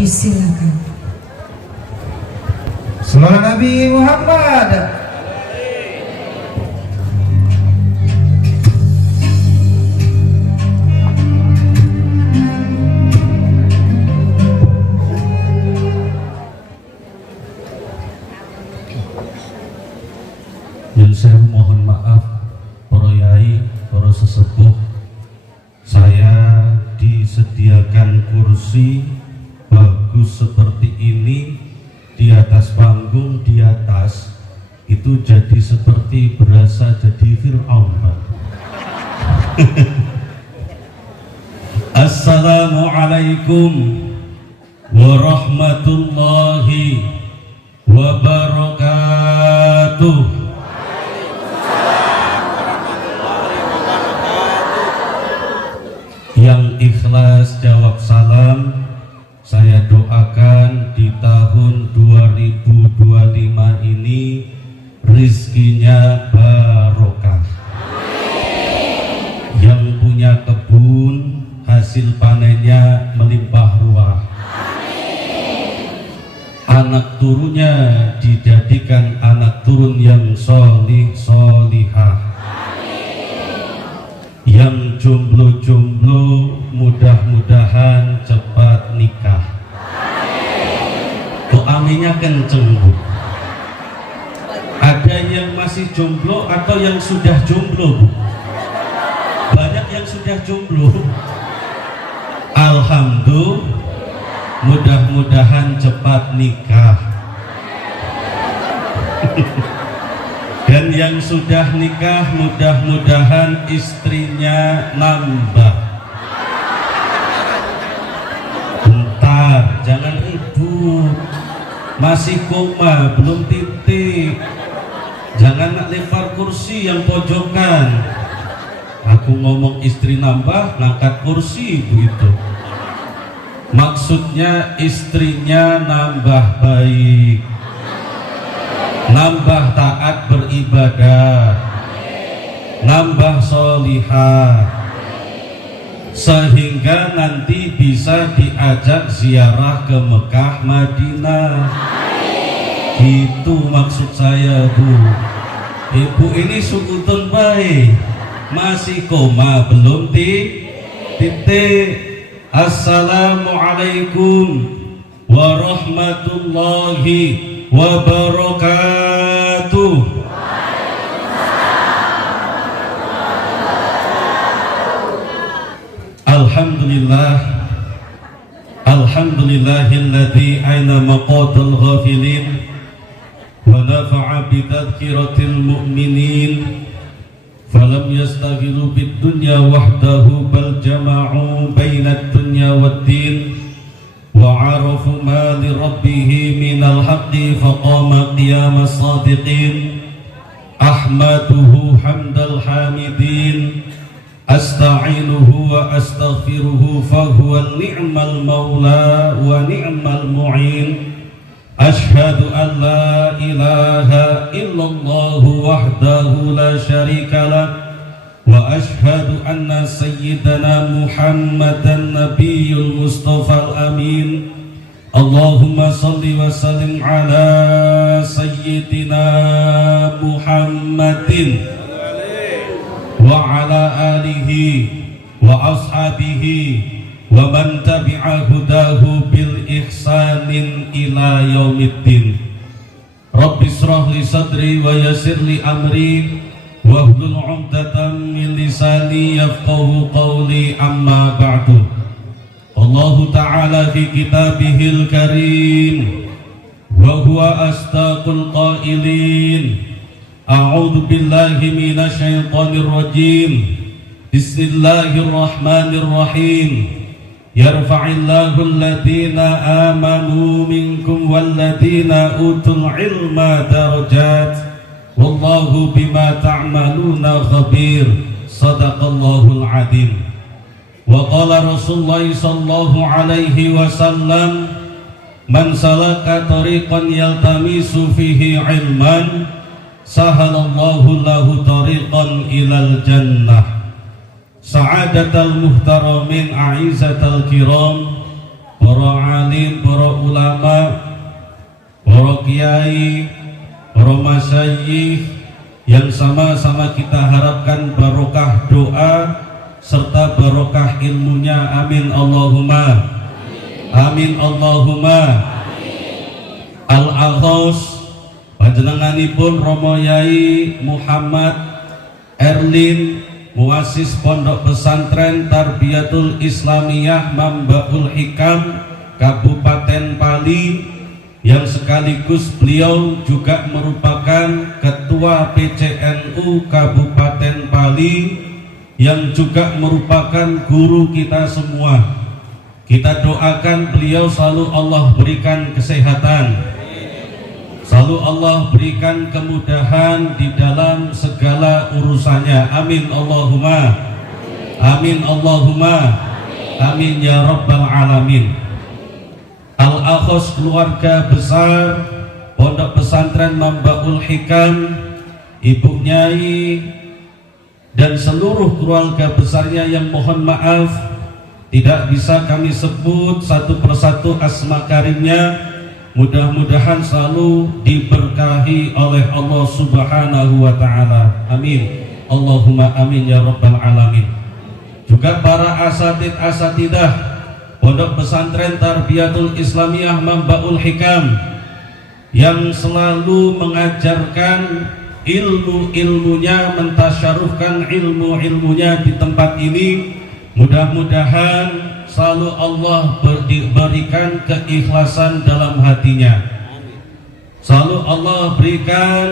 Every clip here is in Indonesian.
disilakan. Sallallahu Nabi Muhammad. Yang saya mohon maaf para yai, para sesepuh, saya disediakan kursi bagus seperti ini di atas panggung, di atas itu jadi seperti berasa jadi Fir'aun, Pak. Assalamualaikum warahmatullahi wabarakatuh. Yang ikhlas jawab salam, saya doakan di tahun 2025 ini rizkinya barokah. Yang punya kebun hasil panennya melimpah ruah. Anak turunnya dijadikan anak turun yang solih solihah. Yang jomblo-jomblo mudah-mudahan cepat nikah. Tuh aminnya kenceng, Bu. Ada yang masih jomblo atau yang sudah jomblo, Bu? Banyak yang sudah jomblo. Alhamdulillah, mudah-mudahan cepat nikah. Dan yang sudah nikah mudah-mudahan istrinya nambah. Bentar, jangan ribut. Masih koma, belum titik. Jangan nak lempar kursi yang pojokan. Aku ngomong istri nambah, ngangkat kursi itu. Maksudnya istrinya nambah baik, nambah taat beribadah, nambah solihah, sehingga nanti bisa diajak ziarah ke Mekah Madinah. Itu maksud saya, Bu. Ibu ini sukutun baik, masih koma, belum titik. Assalamualaikum warahmatullahi wabarakatuh. Alhamdulillah, alhamdulillahilladzi aina maqatul ghafilin wa nafa'a bitadhkiratil mu'minin falam yastaghilu bid dunya wahdahu bal jama'u bainad dunya wad din وعرفوا ما لربه من الحق فقام قيام الصادقين أحمده حمد الحامدين أستعينه وأستغفره فهو النعم المولى ونعم المعين أشهد أن لا إله إلا الله وحده لا شريك له وأشهد أن سيدنا محمدا النبي المصطفى الأمين اللهم صل وسلم على سيدنا محمد وعلى آله وأصحابه ومن تبع هداه بالإحسان إلى يوم الدين رب اشرح لي صدري ويسر لي أمري wahlul 'uqdatam min lisani yafqahu qawli amma ba'du. Allah ta'ala fi kitabihil karim wa huwa astaqul qailin a'udzu billahi minasy syaithanir rajim bismillahirrahmanirrahim yarfa'illahu alladhina amanu minkum walladhina utul ilma darajat wallahu bima ta'maluna khabir. Sadaqallahul azim. Wa qala Rasulullah sallallahu alaihi wasallam man salaka tariqan yaltamisu fihi ilman sahalallahu lahu tariqan ilal jannah. Sa'adatal muhtaramin a'izzatal kiram, para alim, para kiai, para masyayikh yang sama-sama kita harapkan barokah doa serta barokah ilmunya. Amin Allahumma. Amin Allahumma. Al-Aghos panjenenganipun Romo Yai Muhammad Erlin, muassis Pondok Pesantren Tarbiyatul Islamiyah Mambaul Hikam Kabupaten Pali, yang sekaligus beliau juga merupakan Ketua PCNU Kabupaten Pali, yang juga merupakan guru kita semua. Kita doakan beliau selalu Allah berikan kesehatan, selalu Allah berikan kemudahan di dalam segala urusannya. Amin Allahumma. Amin Allahumma. Amin ya Rabbal Alamin. Al-Aghos keluarga besar Pondok Pesantren Mambaul Hikam, Ibu Nyai dan seluruh keluarga besarnya yang mohon maaf tidak bisa kami sebut satu persatu asma karimnya. Mudah-mudahan selalu diberkahi oleh Allah Subhanahu wa Ta'ala. Amin Allahumma amin ya Rabbal Alamin. Juga para asatid-asatidah Pondok Pesantren Tarbiyatul Islamiyah Mambaul Hikam yang selalu mengajarkan ilmu-ilmunya, mentasyarufkan ilmu-ilmunya di tempat ini. Mudah-mudahan selalu Allah berikan keikhlasan dalam hatinya, selalu Allah berikan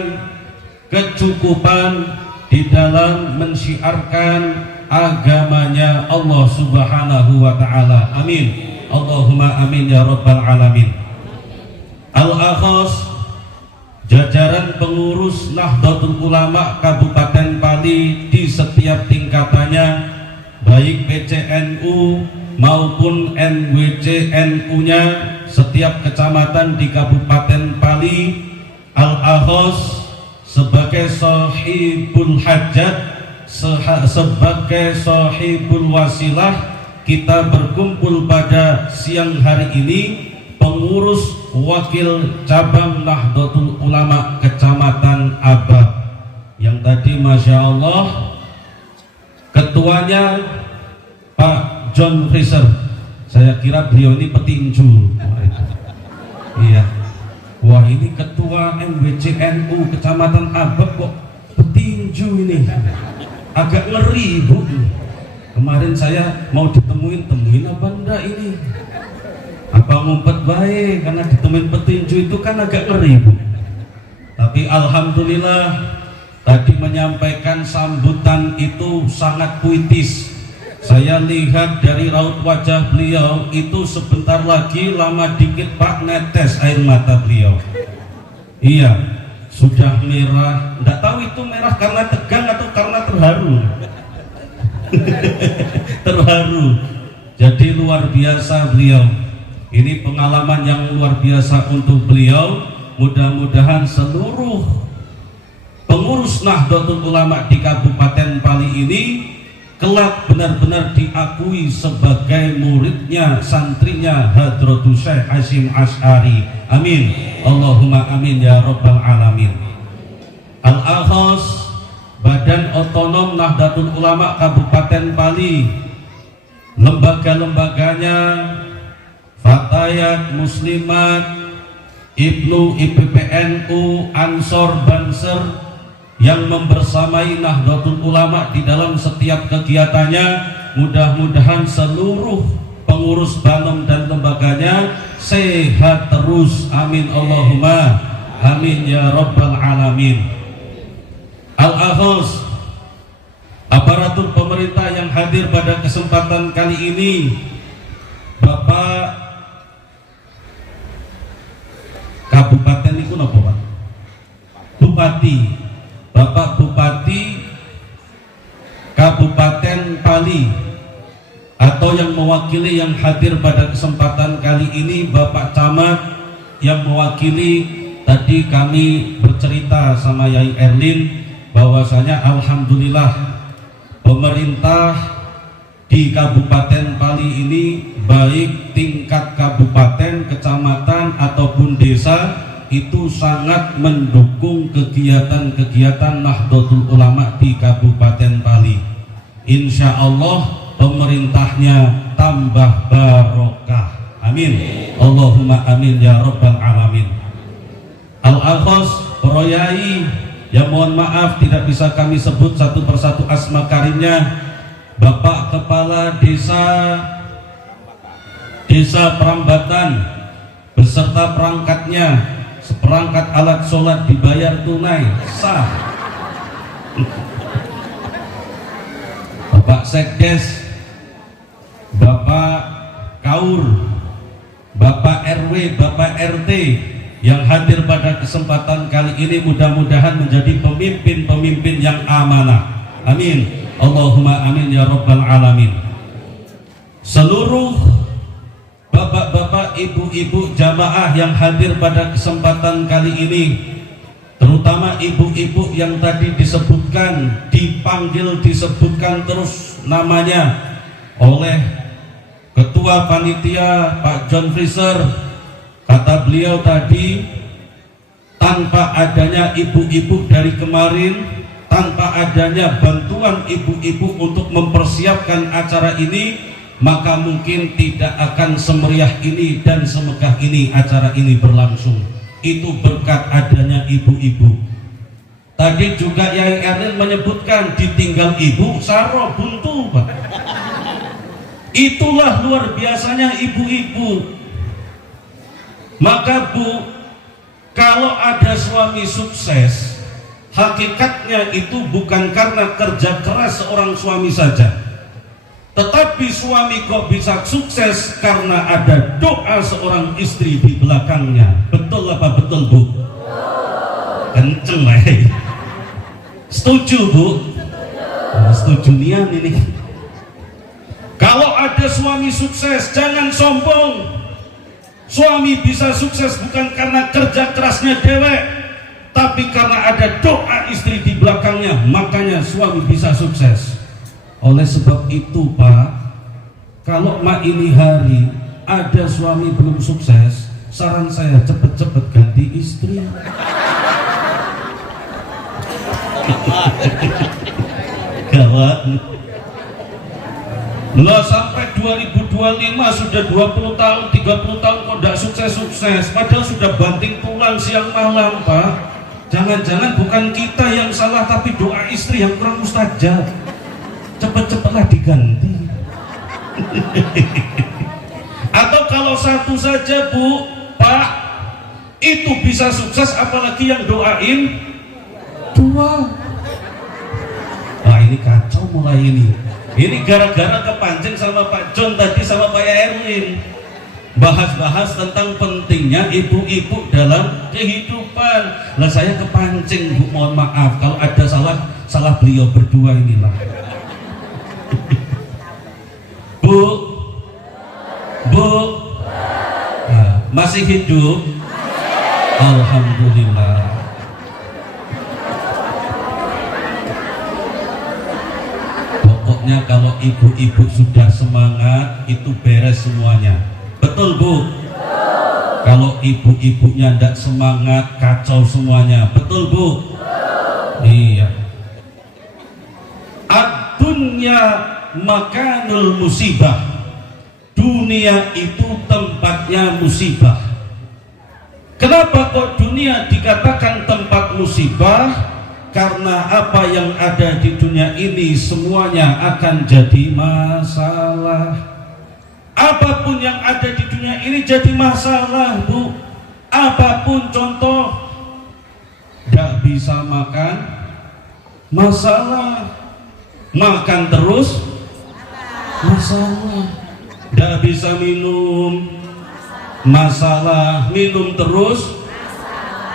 kecukupan di dalam mensyiarkan agamanya Allah Subhanahu wa Ta'ala. Amin Allahumma amin ya Rabbal Alamin. Al-Aghos jajaran pengurus Nahdlatul Ulama Kabupaten Pali di setiap tingkatannya, baik PCNU maupun NWCNU-nya setiap kecamatan di Kabupaten Pali. Al-Aghos sebagai sahibul hajat, sebagai sahibul wasilah, kita berkumpul pada siang hari ini pengurus wakil cabang Nahdlatul Ulama Kecamatan Abah, yang tadi Masya Allah ketuanya Pak John Fraser. Saya kira beliau ini petinju. Iya, wah ini ketua MWCNU Kecamatan Abah kok petinju ini, agak ngeri Bu. Kemarin saya mau temuin apa enggak ini, apa ngumpet baik, karena ditemuin petinju itu kan agak ngeri Bu. Tapi alhamdulillah tadi menyampaikan sambutan itu sangat puitis. Saya lihat dari raut wajah beliau itu sebentar lagi lama dikit Pak netes air mata beliau. Iya, sudah merah. Nggak tahu itu merah karena tegang atau karena terharu. Terharu. Jadi luar biasa beliau. Ini pengalaman yang luar biasa untuk beliau. Mudah-mudahan seluruh pengurus Nahdlatul Ulama di Kabupaten Pali ini kelak benar-benar diakui sebagai muridnya, santrinya Hadratus Syekh Hasyim Asy'ari. Amin Allahumma amin ya Rabbal Alamin. Al-Aghos Badan Otonom Nahdlatul Ulama Kabupaten Pali, lembaga-lembaganya Fatayat, Muslimat, Ibnu, IPPNU, Ansor, Banser yang membersamai Nahdlatul Ulama di dalam setiap kegiatannya. Mudah-mudahan seluruh pengurus Banom dan lembaganya sehat terus. Amin Allahumma amin ya Rabbal Alamin. Al-Aghos, aparatur pemerintah yang hadir pada kesempatan kali ini, Bapak Kabupaten itu apa Pak? Bupati, Bapak Bupati Kabupaten Pali, atau yang mewakili yang hadir pada kesempatan kali ini Bapak Camat yang mewakili. Tadi kami bercerita sama Yai Erlin bahwasanya alhamdulillah pemerintah di Kabupaten Pali ini, baik tingkat kabupaten, kecamatan ataupun desa, itu sangat mendukung kegiatan-kegiatan Nahdlatul Ulama di Kabupaten Pali. Insya Allah pemerintahnya tambah barokah. Amin. Allahumma amin ya rabbal alamin. Al-Akhos Proyai, ya mohon maaf tidak bisa kami sebut satu persatu asma karimnya. Bapak Kepala Desa Perambatan beserta perangkatnya, seperangkat alat sholat dibayar tunai sah. Bapak Sekdes, Bapak Kaur, Bapak RW, Bapak RT yang hadir pada kesempatan kali ini mudah-mudahan menjadi pemimpin-pemimpin yang amanah. Amin. Allahumma amin ya rabbal alamin. Seluruh bapak-bapak, ibu-ibu jamaah yang hadir pada kesempatan kali ini, terutama ibu-ibu yang tadi disebutkan, disebutkan terus namanya oleh Ketua Panitia Pak John Fraser. Kata beliau tadi, tanpa adanya ibu-ibu dari kemarin, tanpa adanya bantuan ibu-ibu untuk mempersiapkan acara ini, maka mungkin tidak akan semeriah ini dan semegah ini acara ini berlangsung. Itu berkat adanya ibu-ibu. Tadi juga Yai Erlin menyebutkan ditinggal ibu saro buntu, Pak. Itulah luar biasanya ibu-ibu. Maka Bu, kalau ada suami sukses, hakikatnya itu bukan karena kerja keras seorang suami saja, tetapi suami kok bisa sukses karena ada doa seorang istri di belakangnya. Betul apa betul Bu? Kenceng lah. Setuju Bu? Setuju nian ini. Kalau ada suami sukses, jangan sombong. Suami bisa sukses bukan karena kerja kerasnya dewek, tapi karena ada doa istri di belakangnya, makanya suami bisa sukses. Oleh sebab itu Pak, kalau mak ini hari ada suami belum sukses, saran saya cepet-cepet ganti istri. Gawat. Lah sampai 2025 sudah 20 tahun, 30 tahun kok tidak sukses-sukses, padahal sudah banting tulang siang malam Pak. Jangan-jangan bukan kita yang salah, tapi doa istri yang kurang mustajab. Cepet-cepetlah diganti. Atau kalau satu saja Bu, Pak, itu bisa sukses, apalagi yang doain dua. Wah ini kacau mulai ini. Ini gara-gara kepancing sama Pak John tadi sama Pak Erwin, bahas-bahas tentang pentingnya ibu-ibu dalam kehidupan. Lah saya kepancing Bu, mohon maaf kalau ada salah beliau berdua inilah. Bu, nah, masih hidup? Alhamdulillah. Pokoknya kalau ibu-ibu sudah semangat, itu beres semuanya. Betul Bu? Kalau ibu-ibunya tidak semangat, kacau semuanya. Betul Bu? Iya. Ad-dunya makanul musibah. Dunia itu tempatnya musibah. Kenapa kok dunia dikatakan tempat musibah? Karena apa yang ada di dunia ini semuanya akan jadi masalah. Apapun yang ada di dunia ini jadi masalah Bu. Apapun contoh, tidak bisa makan, masalah. Makan terus, masalah. Tidak bisa minum, masalah. Minum terus,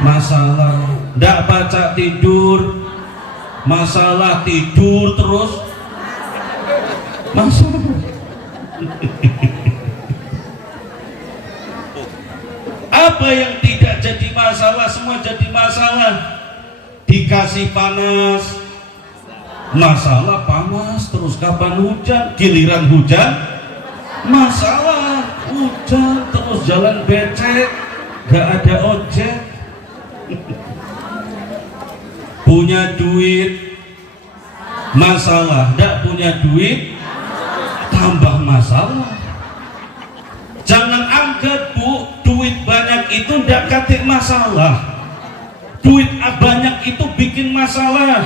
masalah. Tidak baca tidur, masalah. Tidur terus, masalah. Apa yang tidak jadi masalah semua jadi masalah. Dikasih panas, masalah panas terus. Kapan hujan? Giliran hujan, masalah. Hujan terus, jalan becek, gak ada ojek, Punya duit masalah, tidak punya duit tambah masalah. Jangan anggap Bu, duit banyak itu tidak katik masalah. Duit banyak itu bikin masalah.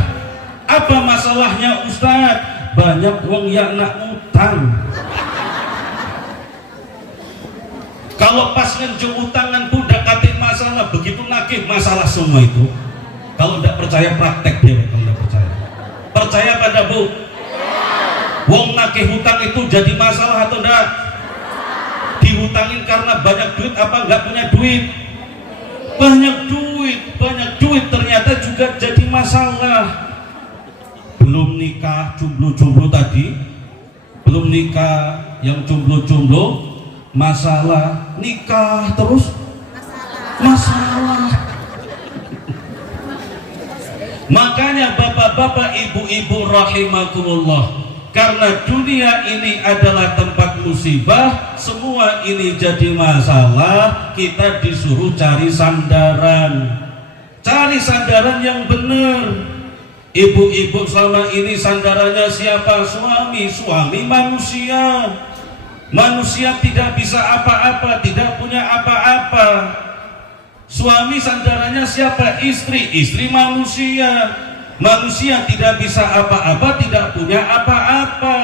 Apa masalahnya Ustadz? Banyak wong yang nak utang. Kalau pas ngenjo utangan Bu tidak katik masalah, begitu nagih masalah semua itu. Kalau tidak percaya praktek dia, kalau tidak percaya. Percaya pada Bu? Wong nagih hutang itu jadi masalah atau enggak? Dihutangin karena banyak duit apa enggak punya duit? Banyak duit ternyata juga jadi masalah. Belum nikah jomblo-jomblo tadi, belum nikah yang jomblo-jomblo masalah, nikah terus masalah. Makanya bapak-bapak, ibu-ibu rahimakumullah, karena dunia ini adalah tempat musibah, semua ini jadi masalah, kita disuruh cari sandaran. Cari sandaran yang benar. Ibu-ibu selama ini sandarannya siapa? Suami. Suami manusia. Manusia tidak bisa apa-apa, tidak punya apa-apa. Suami sandarannya siapa? Istri. Istri manusia. Manusia tidak bisa apa-apa, tidak punya apa-apa.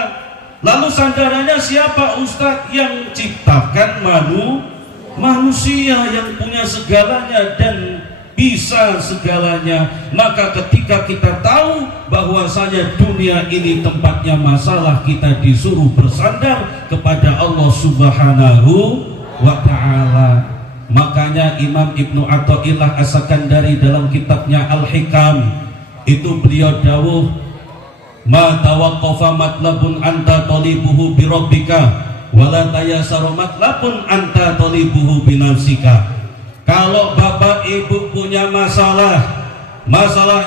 Lalu sandarannya siapa Ustadz? Yang ciptakan manusia, yang punya segalanya dan bisa segalanya. Maka ketika kita tahu bahwasanya dunia ini tempatnya masalah, kita disuruh bersandar kepada Allah Subhanahu wa ta'ala. Makanya Imam Ibnu Athaillah As-Sakandari dalam kitabnya Al-Hikam itu beliau dawuh, ma tawaqqafa matlabun anta talibuhu bi rabbika wala tayasaru matlabun anta talibuhu bi nafsika. Kalau bapak ibu punya masalah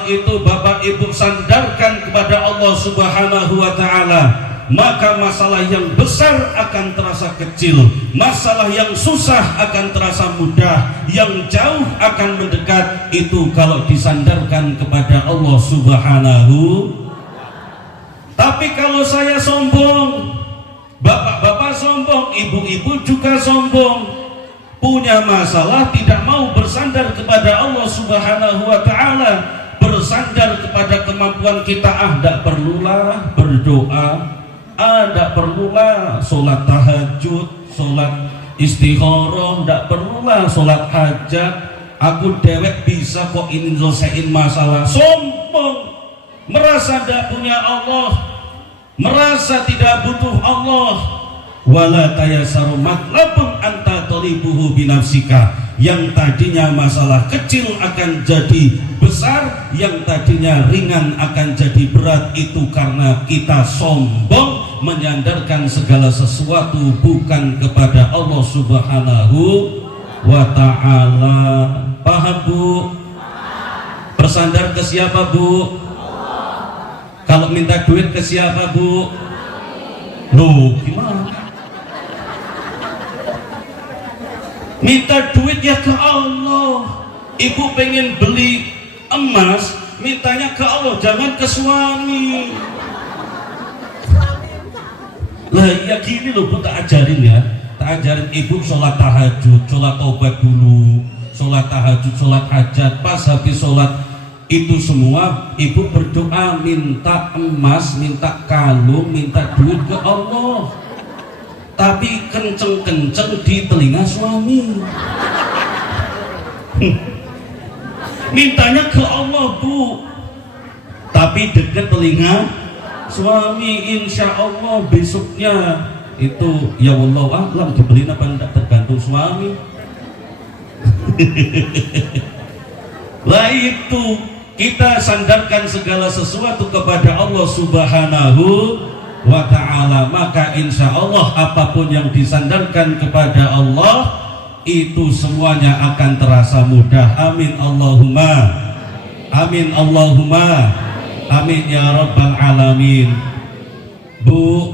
itu bapak ibu sandarkan kepada Allah Subhanahu wa ta'ala, maka masalah yang besar akan terasa kecil, masalah yang susah akan terasa mudah, yang jauh akan mendekat. Itu kalau disandarkan kepada Allah Subhanahu. Tapi kalau saya sombong, bapak-bapak sombong, ibu-ibu juga sombong, punya masalah tidak mau bersandar kepada Allah Subhanahu wa ta'ala, bersandar kepada kemampuan kita. Tidak perlulah berdoa, tidak perlulah sholat tahajud, sholat istikharah, tidak perlulah sholat hajat. Aku dewek bisa kok ini selesaiin masalah. Sombong, merasa tidak punya Allah, merasa tidak butuh Allah. Wala tayasaru matlabun anta talibuhu binafsika. Yang tadinya masalah kecil akan jadi besar, yang tadinya ringan akan jadi berat. Itu karena kita sombong, menyandarkan segala sesuatu bukan kepada Allah Subhanahu wa ta'ala. Paham Bu? Bersandar ke siapa Bu? Kalau minta duit ke siapa Bu? Loh gimana? Minta duit ya ke Allah. Ibu pengen beli emas, mintanya ke Allah, jangan ke suami. Lah ya gini loh Bu, tak ajarin ya, tak ajarin ibu sholat tahajud, sholat taubat dulu, sholat tahajud, sholat hajat. Pas habis sholat itu semua ibu berdoa, minta emas, minta kalung, minta duit ke Allah. Tapi kenceng-kenceng di telinga suami. Mintanya ke Allah Bu, tapi deket telinga suami. Insya Allah besoknya itu ya Allah a'lam dibeliin apa enggak tergantung suami. Lah itu kita sandarkan segala sesuatu kepada Allah Subhanahu wa ta'ala, maka insya Allah apapun yang disandarkan kepada Allah itu semuanya akan terasa mudah. Amin Allahumma amin Allahumma amin ya rabbal alamin. Bu,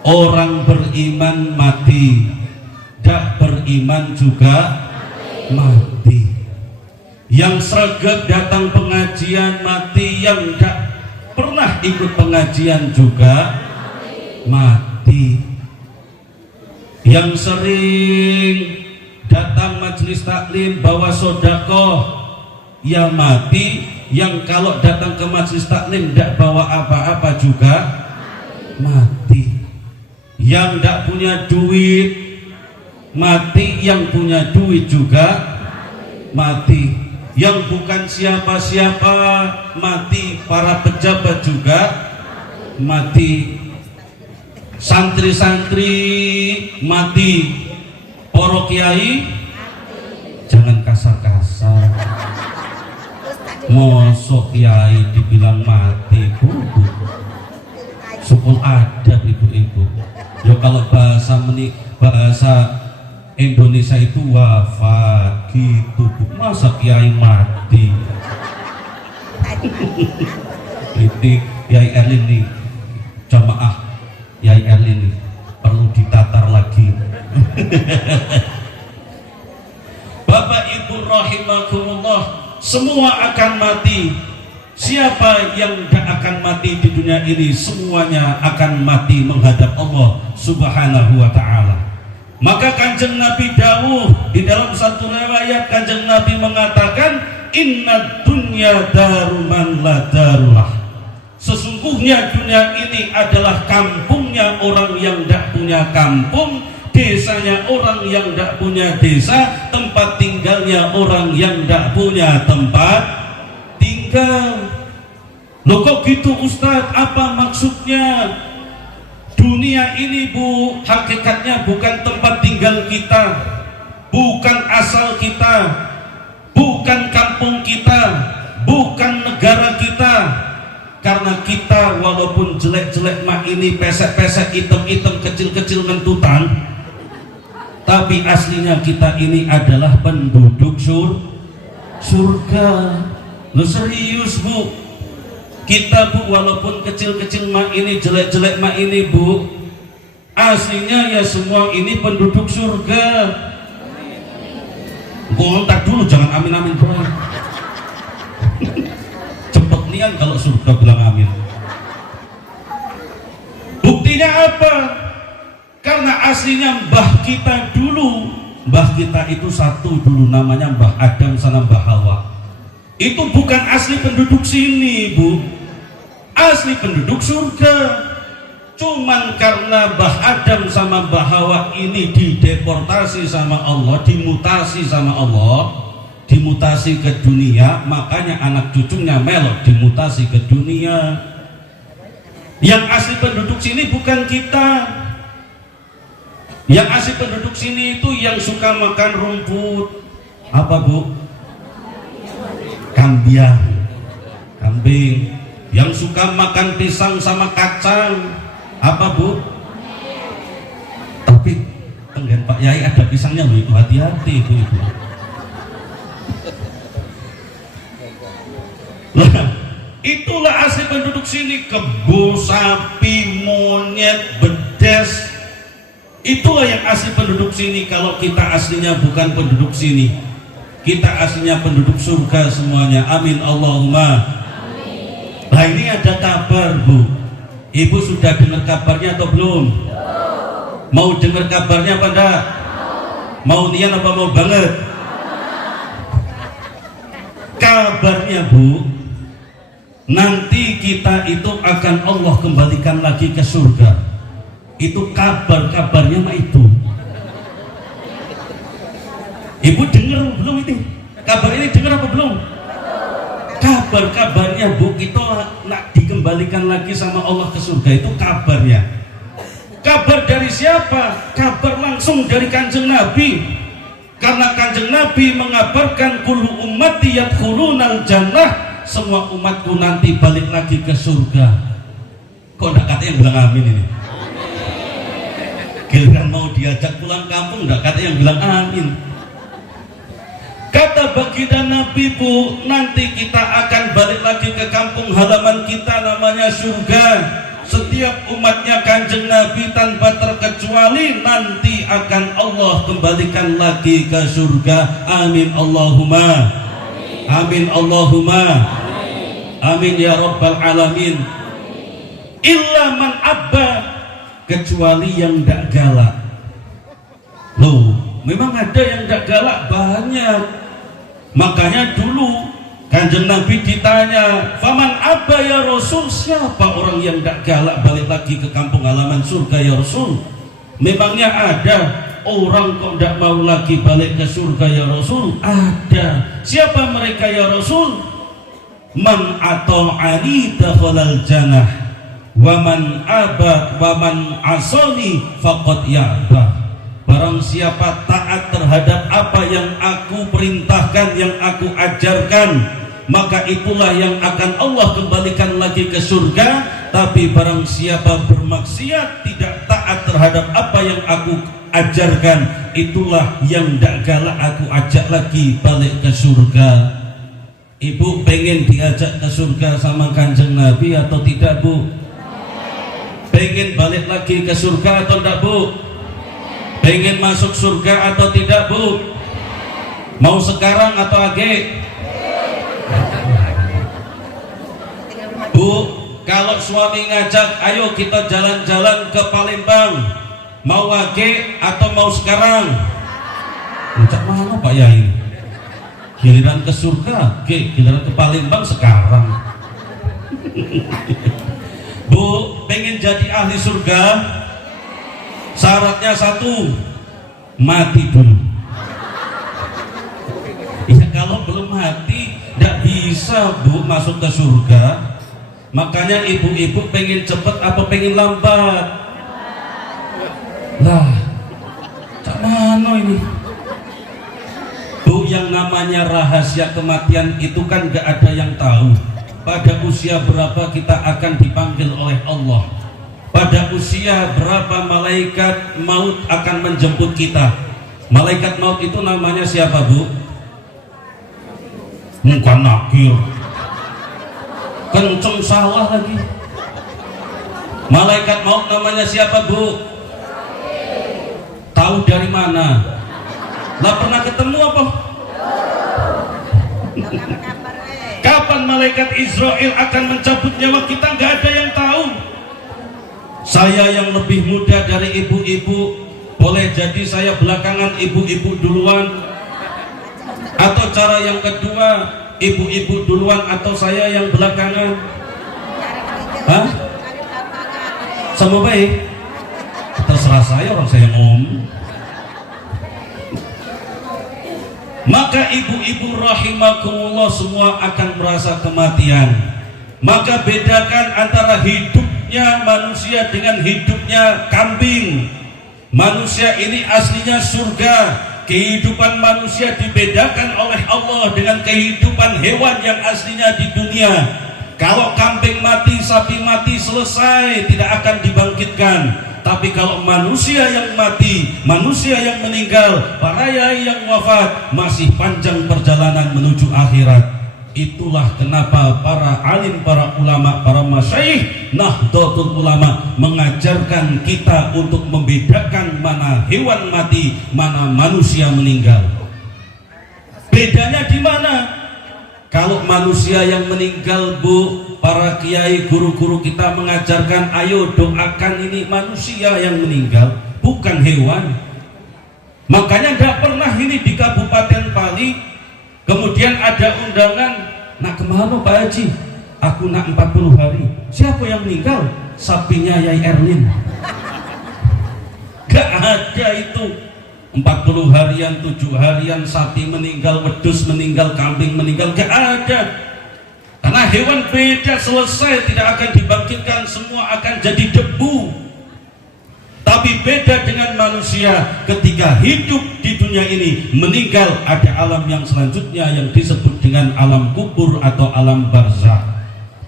orang beriman mati, tidak beriman juga mati. yang sregep datang pengajian mati, yang tidak pernah ikut pengajian juga mati, yang sering datang majelis taklim bawa sodakoh ya mati, yang kalau datang ke majelis taklim tidak bawa apa-apa juga mati, yang tidak punya duit mati, yang punya duit juga mati, yang bukan siapa-siapa mati, para pejabat juga mati, santri-santri mati, para kiai jangan kasar-kasar. Mosok kiai dibilang mati, Bu. Sukul adab ibu-ibu. Ya kalau bahasa Indonesia itu wafat gitu, Bu. Masa kiai mati? Ini Kiai Erlin nih, jamaah Kiai Erlin nih perlu ditatar lagi. Bapak Ibu rahimakumullah, semua akan mati. Siapa yang tidak akan mati di dunia ini? Semuanya akan mati menghadap Allah Subhanahu wa ta'ala. Maka Kanjeng Nabi dawuh di dalam satu riwayat, Kanjeng Nabi mengatakan, inna dunya daruman la darulah. Sesungguhnya dunia ini adalah kampungnya orang yang tidak punya kampung, desanya orang yang tidak punya desa, tempat tinggalnya orang yang tidak punya tempat tinggal. Loh kok gitu Ustadz? Apa maksudnya? Dunia ini, Bu, hakikatnya bukan tempat tinggal kita, bukan asal kita, bukan kampung kita, bukan negara kita. Karena kita walaupun jelek-jelek mah ini, pesek-pesek, item-item, kecil-kecil mentutan, tapi aslinya kita ini adalah penduduk surga. Lo serius, Bu? Kita, Bu, walaupun kecil-kecil mah ini, jelek-jelek mah ini, Bu, aslinya ya semua ini penduduk surga. Ngontak dulu, jangan amin-amin doang. Cepet nian kalau surga bilang amin. Buktinya apa? Karena aslinya mbah kita dulu, mbah kita itu satu dulu, namanya Mbah Adam sama Mbah Hawa. Itu bukan asli penduduk sini, Bu, asli penduduk surga. Cuman karena Mbah Adam sama Mbah Hawa ini dideportasi sama Allah, dimutasi sama Allah, dimutasi ke dunia, makanya anak cucunya melok dimutasi ke dunia. Yang asli penduduk sini bukan kita. Yang asli penduduk sini itu yang suka makan rumput. Apa, Bu? Kambing. Yang suka makan pisang sama kacang. Apa, Bu? Tapi tenggen Pak Yai ada pisangnya loh, itu hati-hati itu. Nah, itulah asli penduduk sini. Kebo, sapi, monyet, bedes, itulah yang asli penduduk sini. Kalau kita aslinya bukan penduduk sini, kita aslinya penduduk surga semuanya. Amin Allahumma. Nah, ini ada kabar, Bu. Ibu sudah dengar kabarnya atau belum? Mau dengar kabarnya apa enggak? Mau nian apa mau banget? Kabarnya, Bu, nanti kita itu akan Allah kembalikan lagi ke surga. Itu kabarnya mah itu. Ibu dengar belum ini? Kabar ini dengar apa belum? Kabarnya, Bu, kita nak dikembalikan lagi sama Allah ke surga, itu kabarnya. Kabar dari siapa? Kabar langsung dari Kanjeng Nabi. Karena Kanjeng Nabi mengabarkan kullu ummati yadkhulunal jannah, semua umatku nanti balik lagi ke surga. Kok enggak kata yang bilang amin ini? Giliran mau diajak pulang kampung enggak kata yang bilang amin. Kata baginda Nabi, Bu, nanti kita akan balik lagi ke kampung halaman kita namanya surga. Setiap umatnya Kanjeng Nabi tanpa terkecuali nanti akan Allah kembalikan lagi ke surga. Amin Allahumma. Amin Allahumma amin ya rabbal alamin. Illa man abba, kecuali yang tidak galak. Loh, memang ada yang tidak galak banyak. Makanya dulu Kanjeng Nabi ditanya, faman abba ya Rasul, siapa orang yang tidak galak balik lagi ke kampung halaman surga ya Rasul? Memangnya ada orang kok tidak mau lagi balik ke surga ya Rasul? Ada. Siapa mereka ya Rasul? Man ata'ani dakhalal jannah wa man aba wa man asani faqad ya'ba. Barang siapa taat terhadap apa yang aku perintahkan, yang aku ajarkan, maka itulah yang akan Allah kembalikan lagi ke surga. Tapi barang siapa bermaksiat, tidak taat terhadap apa yang aku ajarkan, itulah yang tidak galak aku ajak lagi balik ke surga. Ibu pengen diajak ke surga sama Kanjeng Nabi atau tidak, Bu? Pengen balik lagi ke surga atau tidak, Bu? Pengen masuk surga atau tidak, Bu? Mau sekarang atau age? Bu, kalau suami ngajak, ayo kita jalan-jalan ke Palembang, mau age atau mau sekarang? Ngajak mana Pak Yai? Giliran ke surga, giliran ke Palembang sekarang. Bu, pengen jadi ahli surga? Syaratnya satu, mati dulu. Ya kalau belum mati, tidak bisa Bu masuk ke surga. Makanya ibu-ibu pengen cepet apa pengen lambat? Lah, cak mana ini? Bu, yang namanya rahasia kematian itu kan gak ada yang tahu. Pada usia berapa kita akan dipanggil oleh Allah? Pada usia berapa malaikat maut akan menjemput kita? Malaikat maut itu namanya siapa, Bu? Bukan nakir. Kenceng salah lagi. Malaikat maut namanya siapa, Bu? Tahu dari mana? Lah pernah ketemu apa? Kapan malaikat Israel akan mencabut nyawa kita? Nggak ada yang tahu. Saya yang lebih muda dari ibu-ibu, boleh jadi saya belakangan, ibu-ibu duluan. Atau cara yang kedua, ibu-ibu duluan atau saya yang belakangan? Hah? Sama baik? Terserah saya, orang saya ngomong. Maka ibu-ibu rahimakumullah semua akan merasa kematian. Maka bedakan antara hidupnya manusia dengan hidupnya kambing. Manusia ini aslinya surga. Kehidupan manusia dibedakan oleh Allah dengan kehidupan hewan yang aslinya di dunia. Kalau kambing mati, sapi mati, selesai, tidak akan dibangkitkan. Tapi kalau manusia yang mati, manusia yang meninggal, para yai yang wafat, masih panjang perjalanan menuju akhirat. Itulah kenapa para alim, para ulama, para masyayikh Nahdlatul Ulama mengajarkan kita untuk membedakan mana hewan mati, mana manusia meninggal. Bedanya di mana? Kalau manusia yang meninggal, Bu, para kiai, guru-guru kita mengajarkan, ayo doakan ini manusia yang meninggal, bukan hewan. Makanya tidak pernah ini di Kabupaten Pali, kemudian ada undangan, nak kemana Pak Haji? Aku nak 40 hari. Siapa yang meninggal? Sapinya Yai Erlin. Gak ada itu. 40 harian, 7 harian, sapi meninggal, wedus meninggal, kambing meninggal, gak ada. Karena hewan beda, selesai, tidak akan dibangkitkan, semua akan jadi debu. Tapi beda dengan manusia, ketika hidup di dunia ini, meninggal, ada alam yang selanjutnya yang disebut dengan alam kubur atau alam barzakh.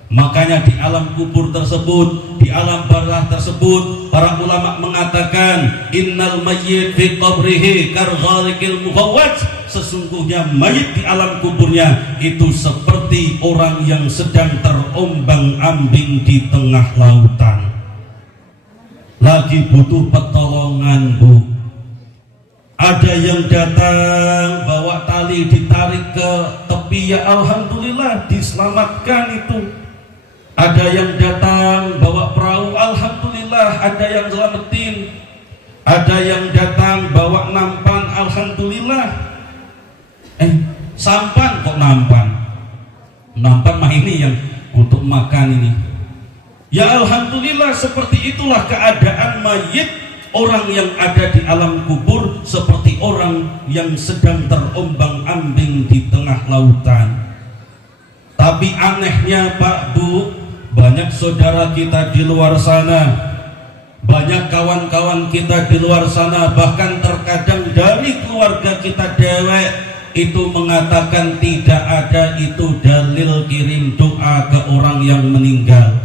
Makanya di alam kubur tersebut, di alam barzakh tersebut, para ulama mengatakan, innal mayyit fi qabrihi karghalikil mughawwaj, sesungguhnya mayit di alam kuburnya itu seperti orang yang sedang terombang-ambing di tengah lautan, lagi butuh pertolongan, Bu. Ada yang datang bawa tali, ditarik ke tepi Tapi ya alhamdulillah diselamatkan itu. Ada yang datang bawa perahu, alhamdulillah ada yang selamatin. Ada yang datang bawa nampan, alhamdulillah. Sampan kok nampan? Nampan mah ini yang untuk makan ini. Ya alhamdulillah, seperti itulah keadaan mayit orang yang ada di alam kubur, seperti orang yang sedang terombang-ambing di tengah lautan. Tapi anehnya Pak Bu, banyak saudara kita di luar sana, banyak kawan-kawan kita di luar sana, bahkan terkadang dari keluarga kita dewek itu mengatakan tidak ada itu dalil kirim doa ke orang yang meninggal.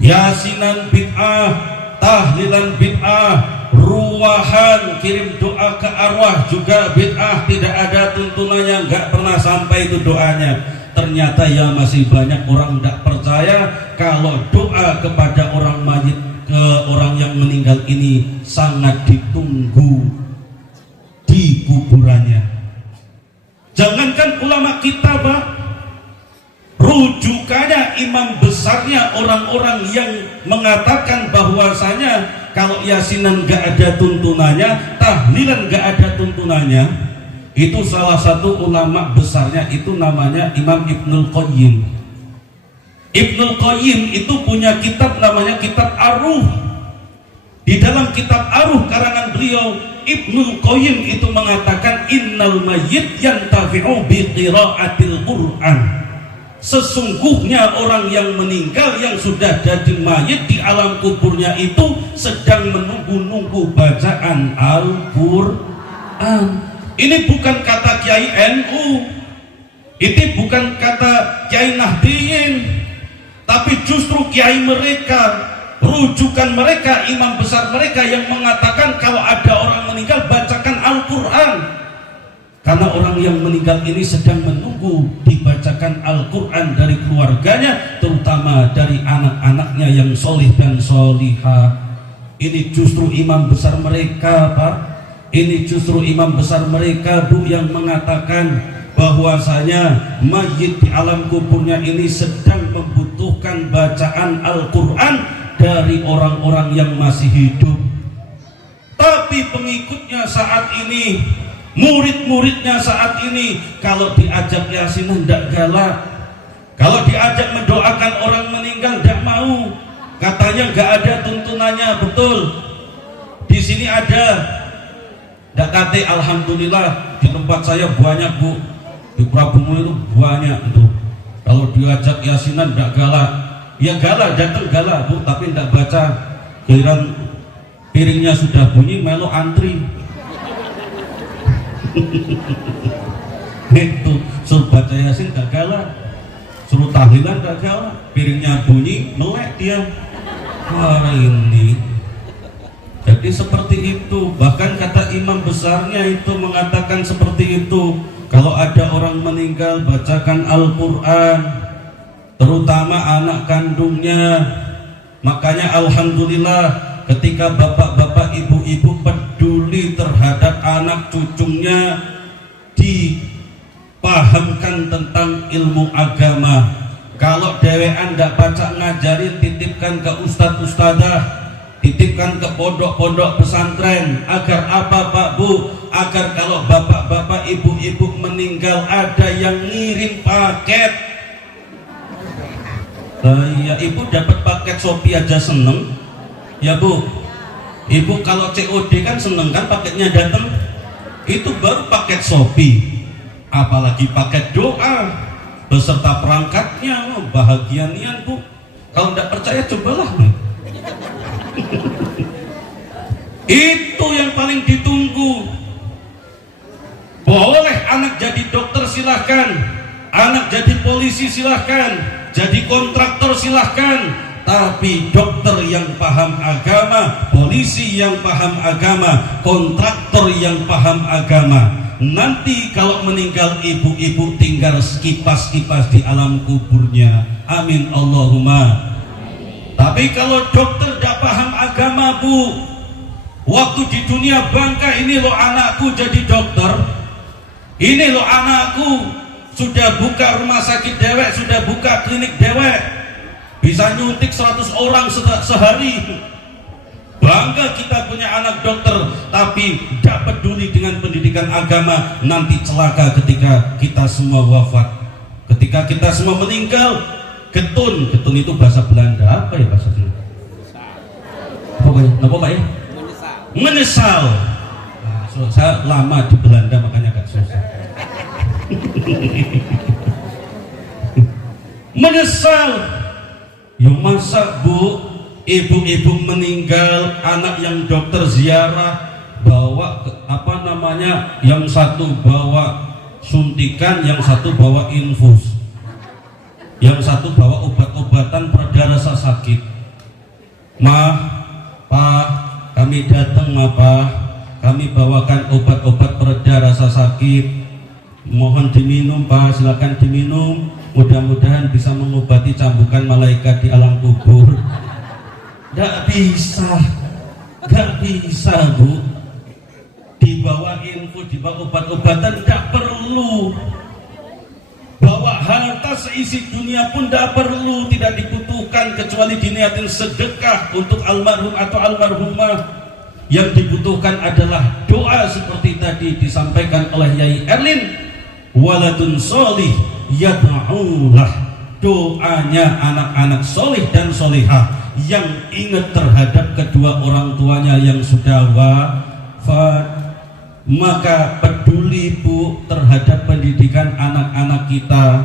Yasinan bid'ah, tahlilan bid'ah, ruwahan kirim doa ke arwah juga bid'ah, tidak ada tuntunannya, nggak pernah sampai itu doanya. Ternyata ya masih banyak orang tidak percaya kalau doa kepada orang mayit, ke orang yang meninggal ini sangat ditunggu di kuburannya. Jangankan ulama kita Pak, rujukannya imam besarnya orang-orang yang mengatakan bahwasanya kalau yasinan gak ada tuntunannya, tahlilan gak ada tuntunannya, itu salah satu ulama besarnya itu namanya Imam Ibnul Qayyim. Ibnul Qayyim itu punya kitab namanya kitab Ar-Ruh. Di dalam kitab Ar-Ruh karangan beliau, Ibnul Qayyim itu mengatakan innal mayyit yantafi'u bi qira'atil Qur'an. Sesungguhnya orang yang meninggal yang sudah jadi mayit di alam kuburnya itu sedang menunggu-nunggu bacaan Al-Qur'an. Ini bukan kata Kiai NU, ini bukan kata Kiai Nahdiyin, tapi justru kiai mereka, rujukan mereka, imam besar mereka yang mengatakan kalau ada orang meninggal bacakan Al-Qur'an. Karena orang yang meninggal ini sedang menunggu dibacakan Al-Qur'an dari keluarganya, terutama dari anak-anaknya yang solih dan solihah. Ini justru imam besar mereka Pak, ini justru imam besar mereka Bu yang mengatakan bahwasanya mayit di alam kuburnya ini sedang membutuhkan bacaan Al-Qur'an dari orang-orang yang masih hidup. Tapi pengikutnya saat ini, murid-muridnya saat ini, kalau diajak yasinan tidak galak, kalau diajak mendoakan orang meninggal tidak mau, katanya nggak ada tuntunannya. Betul, di sini ada. Tidak kate, alhamdulillah di tempat saya banyak Bu, di Prabu itu banyak itu. Kalau diajak yasinan tidak galak, ya galak, datang galak Bu, tapi tidak baca. Giliran piringnya sudah bunyi melo antri. Itu suruh baca yasin tidak galak, suruh tahlilan tidak galak, piringnya bunyi melek dia. Wah ini. Jadi seperti itu, bahkan kata imam besarnya itu mengatakan seperti itu. Kalau ada orang meninggal bacakan Al-Qur'an, terutama anak kandungnya. Makanya alhamdulillah ketika bapak-bapak ibu-ibu peduli terhadap anak cucunya, dipahamkan tentang ilmu agama. Kalau dewean ndak baca ngajarin, titipkan ke ustadz-ustadzah, titipkan ke pondok-pondok pesantren. Agar apa Pak Bu? Agar kalau bapak-bapak ibu-ibu meninggal ada yang ngirim paket. Ya ibu dapat paket Shopee aja seneng ya Bu. Ibu kalau COD kan seneng kan paketnya datang. Itu baru paket Shopee, apalagi paket doa beserta perangkatnya. Bahagia nian Bu. Kalau tidak percaya cobalah. Itu yang paling ditunggu. Boleh anak jadi dokter silahkan, anak jadi polisi silahkan, jadi kontraktor silahkan, tapi dokter yang paham agama, polisi yang paham agama, kontraktor yang paham agama, nanti kalau meninggal ibu-ibu tinggal kipas-kipas di alam kuburnya. Amin Allahumma. Tapi kalau dokter tidak paham agama Bu, waktu di dunia bangka, ini loh anakku jadi dokter, ini loh anakku sudah buka rumah sakit dewek, sudah buka klinik dewek, bisa nyuntik 100 orang sehari. Bangga kita punya anak dokter, tapi tidak peduli dengan pendidikan agama. Nanti celaka ketika kita semua wafat, ketika kita semua meninggal. Getun itu bahasa Belanda, apa ya bahasa Belanda? Apa Pak ya? Menyesal. Nah, saya lama di Belanda makanya agak susah. Menyesal. Ya masa Bu, ibu-ibu meninggal, anak yang dokter ziarah bawa yang satu bawa suntikan, yang satu bawa infus, yang satu bawa obat-obatan pereda rasa sakit. Pak, kami datang Pak, kami bawakan obat-obat pereda rasa sakit, mohon diminum Pak, silakan diminum, mudah-mudahan bisa mengobati cambukan malaikat di alam kubur. Gak bisa Bu, dibawa info, dibawa obat-obatan, gak perlu. Bawa harta seisi dunia pun tidak perlu, tidak dibutuhkan, kecuali diniatin sedekah untuk almarhum atau almarhumah. Yang dibutuhkan adalah doa seperti tadi disampaikan oleh Yai Erlin, waladun solih yad'ulah, doanya anak-anak solih dan solihah yang ingat terhadap kedua orang tuanya yang sudah wafat. Maka peduli Bu terhadap pendidikan anak-anak kita,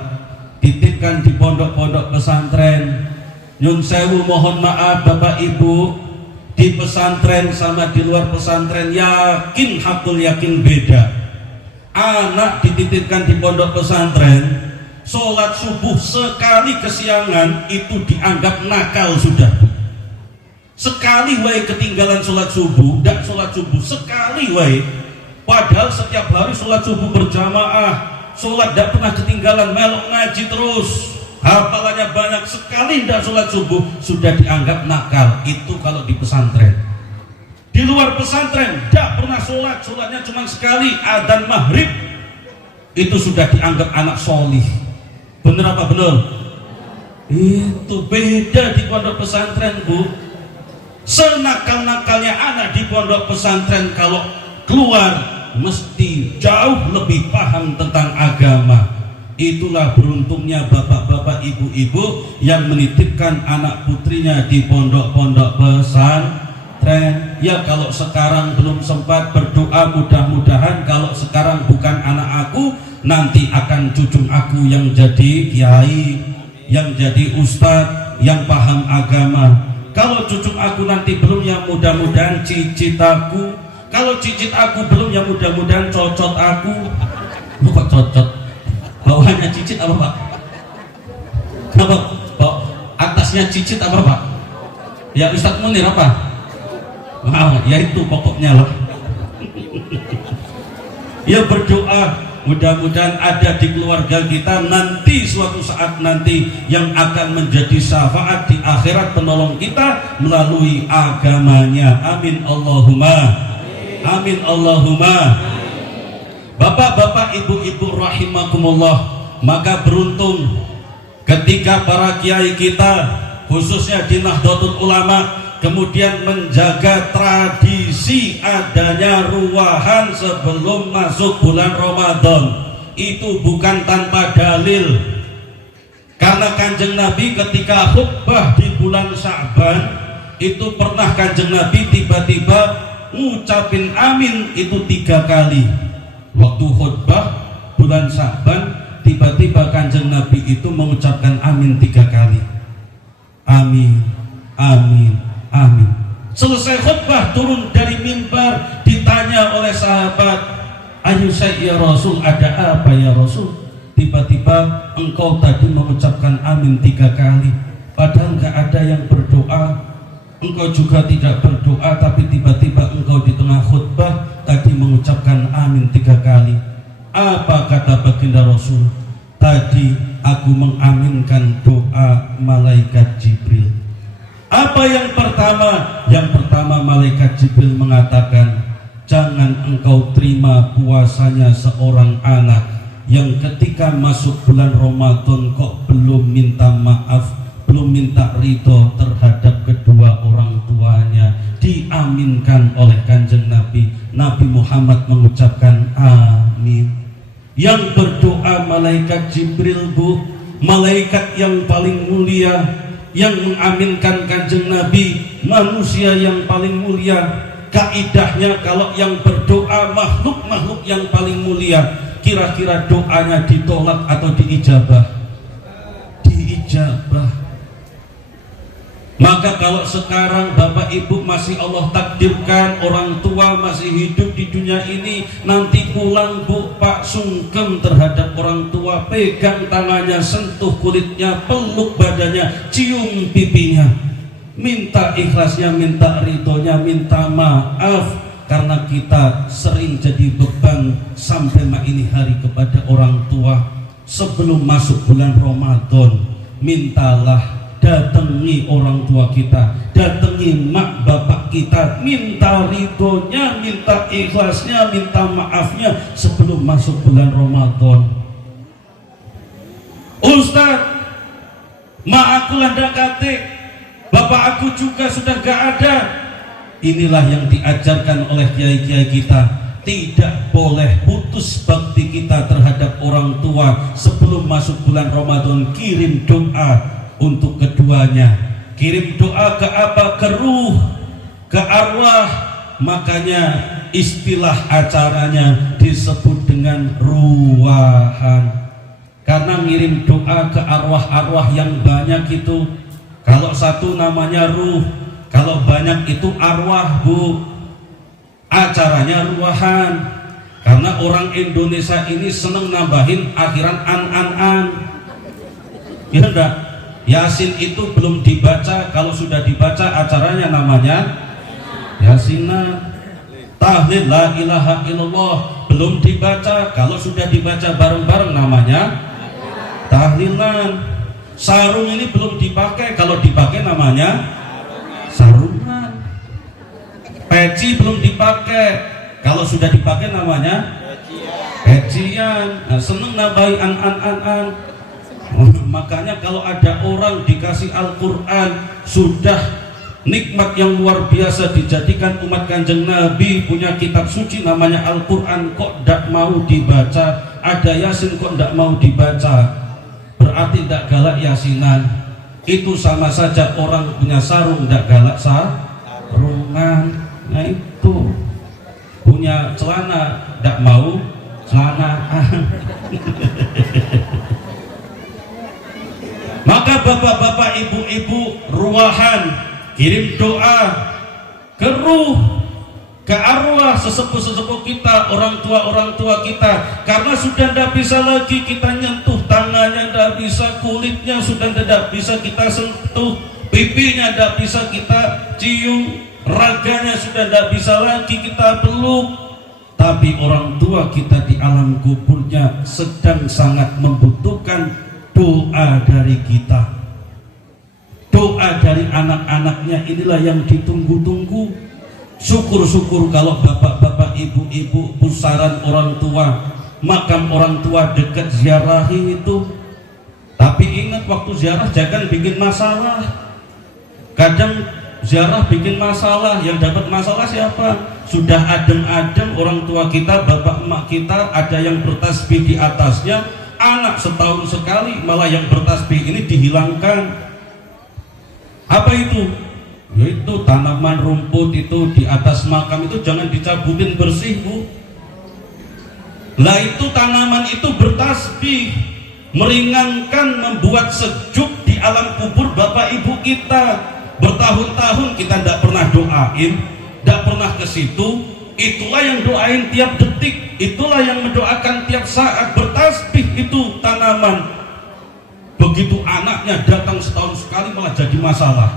titipkan di pondok-pondok pesantren. Nyun sewu mohon maaf Bapak Ibu, di pesantren sama di luar pesantren yakin hakul yakin beda. Anak dititipkan di pondok pesantren, sholat subuh sekali kesiangan itu dianggap nakal sudah. Sekali wae ketinggalan sholat subuh, tidak sholat subuh sekali wae. Padahal setiap hari sholat subuh berjamaah, sholat tidak pernah ketinggalan, melok ngaji terus, hafalannya banyak. Sekali tidak sholat subuh sudah dianggap nakal. Itu kalau di pesantren. Di luar pesantren tidak pernah sholat, sholatnya cuma sekali, adzan maghrib, itu sudah dianggap anak solih. Bener apa bener? Itu beda di pondok pesantren Bu. Senakal-nakalnya anak di pondok pesantren, kalau keluar mesti jauh lebih paham tentang agama. Itulah beruntungnya bapak-bapak, ibu-ibu yang menitipkan anak putrinya di pondok-pondok pesantren. Ya kalau sekarang belum sempat berdoa, mudah-mudahan kalau sekarang bukan anak aku, nanti akan cucu aku yang jadi kiai, yang jadi ustadz, yang paham agama. Kalau cucu aku nanti belum, ya mudah-mudahan cicit aku. Kalau cicit aku belum, ya mudah-mudahan cocot aku. Kok cocot? Bawahnya cicit apa Pak? Kenapa? Atasnya cicit apa Pak? Ya Ustadz Munir apa? Wow, ya itu pokoknya lah. Ya berdoa, mudah-mudahan ada di keluarga kita nanti suatu saat nanti yang akan menjadi syafaat di akhirat, penolong kita melalui agamanya. Amin Allahumma. Amin Allahumma. Bapak-bapak, ibu-ibu rahimakumullah, maka beruntung ketika para kiai kita khususnya di Nahdlatul Ulama kemudian menjaga tradisi adanya ruwahan sebelum masuk bulan Ramadan. Itu bukan tanpa dalil, karena Kanjeng Nabi ketika khutbah di bulan Sya'ban itu pernah Kanjeng Nabi tiba-tiba ngucapin amin itu 3 kali. Waktu khutbah bulan Sya'ban tiba-tiba Kanjeng Nabi itu mengucapkan amin 3 kali. Amin, amin, amin. Selesai khutbah turun dari mimbar, ditanya oleh sahabat, ayu saya ya Rasul, ada apa ya Rasul? Tiba-tiba engkau tadi mengucapkan amin 3 kali, padahal nggak ada yang berdoa. Engkau juga tidak berdoa, tapi tiba-tiba engkau di tengah khutbah tadi mengucapkan amin 3 kali. Apa kata baginda Rasul? Tadi aku mengaminkan doa malaikat Jibril. Apa yang pertama? Yang pertama malaikat Jibril mengatakan, jangan engkau terima puasanya seorang anak yang ketika masuk bulan Ramadan kok belum minta maaf, belum minta ridho terhadap kedua orang tuanya, diaminkan oleh Kanjeng Nabi. Nabi Muhammad mengucapkan amin. Yang berdoa malaikat Jibril, Bu, malaikat yang paling mulia. Yang mengaminkan Kanjeng Nabi, manusia yang paling mulia. Kaidahnya kalau yang berdoa makhluk-makhluk yang paling mulia, kira-kira doanya ditolak atau diijabah? Diijabah. Maka kalau sekarang Bapak Ibu masih Allah takdirkan orang tua masih hidup di dunia ini, nanti pulang Bu, Pak, sungkem terhadap orang tua, pegang tangannya, sentuh kulitnya, peluk badannya, cium pipinya, minta ikhlasnya, minta ridhonya, minta maaf karena kita sering jadi beban sampai ini hari kepada orang tua. Sebelum masuk bulan Ramadan, mintalah, datangi orang tua kita, datangi mak bapak kita, minta ridhonya, minta ikhlasnya, minta maafnya sebelum masuk bulan Ramadan. Ustaz, mak aku landak kate, bapak aku juga sudah gak ada. Inilah yang diajarkan oleh kiai-kiai kita. Tidak boleh putus bakti kita terhadap orang tua. Sebelum masuk bulan Ramadan, kirim doa untuk keduanya. Kirim doa ke apa? Ke ruh, ke arwah. Makanya istilah acaranya disebut dengan ruwahan. Karena ngirim doa ke arwah-arwah yang banyak itu, kalau satu namanya ruh, kalau banyak itu arwah, Bu. Acaranya ruwahan. Karena orang Indonesia ini seneng nambahin akhiran an. Ya enggak? Yasin itu belum dibaca, kalau sudah dibaca acaranya namanya Yasinan. Tahlil la ilaha illallah belum dibaca, kalau sudah dibaca bareng-bareng namanya tahlilan. Sarung ini belum dipakai, kalau dipakai namanya sarungan. Peci belum dipakai, kalau sudah dipakai namanya pecian. Nah, seneng nambahin an. Makanya kalau ada orang dikasih Al-Quran, sudah nikmat yang luar biasa, dijadikan umat Kanjeng Nabi, punya kitab suci namanya Al-Quran, kok tidak mau dibaca, ada Yasin kok tidak mau dibaca, berarti tidak galak Yasinan. Itu sama saja orang punya sarung tidak galak sarungan. Nah itu punya celana tidak mau celanaan. Maka bapak-bapak, ibu-ibu, ruwahan, kirim doa ke ruh, ke arwah sesepuh-sesepuh kita, orang tua kita. Karena sudah tidak bisa lagi kita nyentuh tangannya, tidak bisa, kulitnya sudah tidak bisa kita sentuh, pipinya tidak bisa kita cium, raganya sudah tidak bisa lagi kita peluk. Tapi orang tua kita di alam kuburnya sedang sangat membutuhkan doa dari kita, doa dari anak-anaknya. Inilah yang ditunggu-tunggu. Syukur-syukur kalau bapak-bapak, ibu-ibu, pusaran orang tua, makam orang tua dekat ziarahi itu. Tapi ingat, waktu ziarah jangan bikin masalah. Kadang ziarah bikin masalah, yang dapat masalah siapa? Sudah adem-adem orang tua kita, bapak emak kita, ada yang bertasbih di atasnya, anak setahun sekali malah yang bertasbih ini dihilangkan. Apa itu? Yaitu tanaman rumput itu di atas makam itu jangan dicabutin, bersih, Bu. Lah itu tanaman itu bertasbih, meringankan, membuat sejuk di alam kubur bapak ibu kita. Bertahun-tahun kita tidak pernah doain, tidak pernah ke situ. Itulah yang doain tiap detik, itulah yang mendoakan tiap saat. Bertasbih itu tanaman. Begitu anaknya datang setahun sekali malah jadi masalah,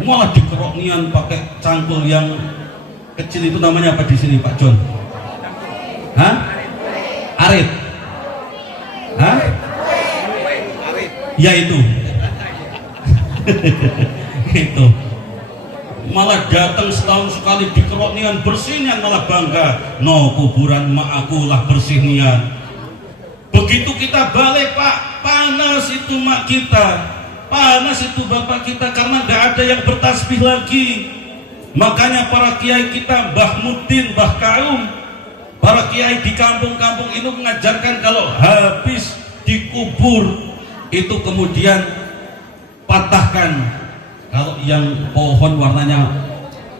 malah dikeroknian pakai cangkul yang kecil itu. Namanya apa di sini Pak John? Hah? Arit? Hah? Ya itu. Itu malah datang setahun sekali dikerok nian, bersih nian, malah bangga. No, kuburan mak aku lah bersih nian. Begitu kita balik Pak, panas itu mak kita, panas itu bapak kita, karena nggak ada yang bertasbih lagi. Makanya para kiai kita, Mbah Mudin, Mbah Kaum, para kiai di kampung-kampung ini mengajarkan kalau habis dikubur itu kemudian patahkan. Kalau yang pohon warnanya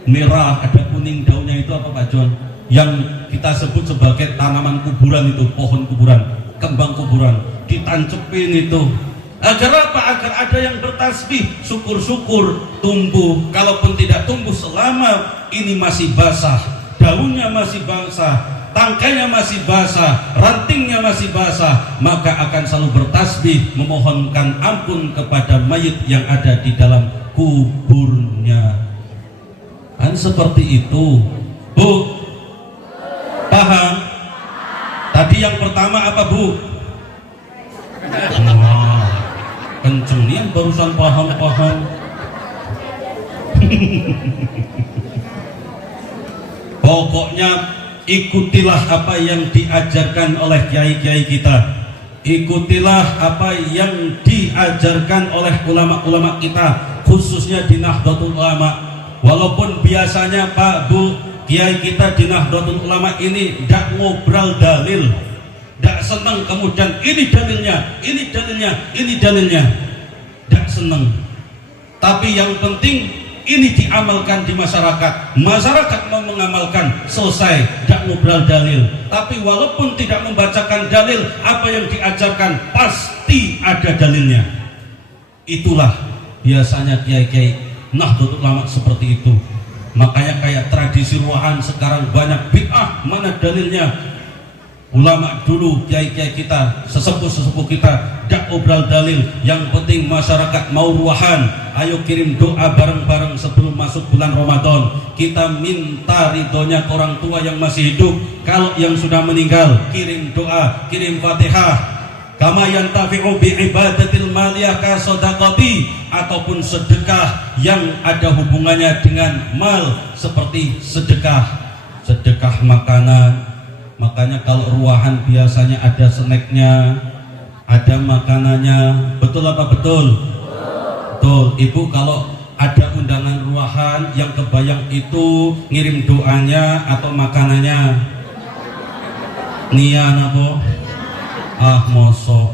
merah ada kuning daunnya itu apa Pak John? Yang kita sebut sebagai tanaman kuburan itu, pohon kuburan, kembang kuburan, ditancepin itu. Agar apa? Agar ada yang bertasbih, syukur-syukur tumbuh. Kalaupun tidak tumbuh selama ini masih basah, daunnya masih basah, tangkainya masih basah, rantingnya masih basah, maka akan selalu bertasbih memohonkan ampun kepada mayit yang ada di dalam kuburnya. Kan seperti itu, Bu. Paham? Tadi yang pertama apa, Bu? Wah, kenceng nih yang barusan paham-paham. Pokoknya ikutilah apa yang diajarkan oleh kiai-kiai kita. Ikutilah apa yang diajarkan oleh ulama-ulama kita, khususnya di Nahdlatul Ulama. Walaupun biasanya Pak Bu, kiai kita di Nahdlatul Ulama ini tidak ngobrol dalil, tidak senang kemudian ini dalilnya, ini dalilnya, ini dalilnya, tidak senang. Tapi yang penting ini diamalkan di masyarakat. Masyarakat mau mengamalkan, selesai, tidak ngobrol dalil. Tapi walaupun tidak membacakan dalil, apa yang diajarkan pasti ada dalilnya. Itulah biasanya kiai-kiai Nahdlatul Ulama seperti itu. Makanya kayak tradisi ruahan sekarang banyak bid'ah, mana dalilnya? Ulama dulu, kiai-kiai kita, sesepuh-sesepuh kita tidak obrol dalil. Yang penting masyarakat mau ruahan, ayo kirim doa bareng-bareng sebelum masuk bulan Ramadan. Kita minta ridhonya ke orang tua yang masih hidup. Kalau yang sudah meninggal, kirim doa, kirim Fatihah. Kama yantafi'u bi'ibadatil maliyah ka shadaqati, ataupun sedekah yang ada hubungannya dengan mal, seperti sedekah makanan. Makanya kalau ruahan biasanya ada snacknya, ada makanannya. Betul apa betul? Betul. Ibu kalau ada undangan ruahan yang kebayang itu ngirim doanya atau makanannya? Nian apa? Ah mosok.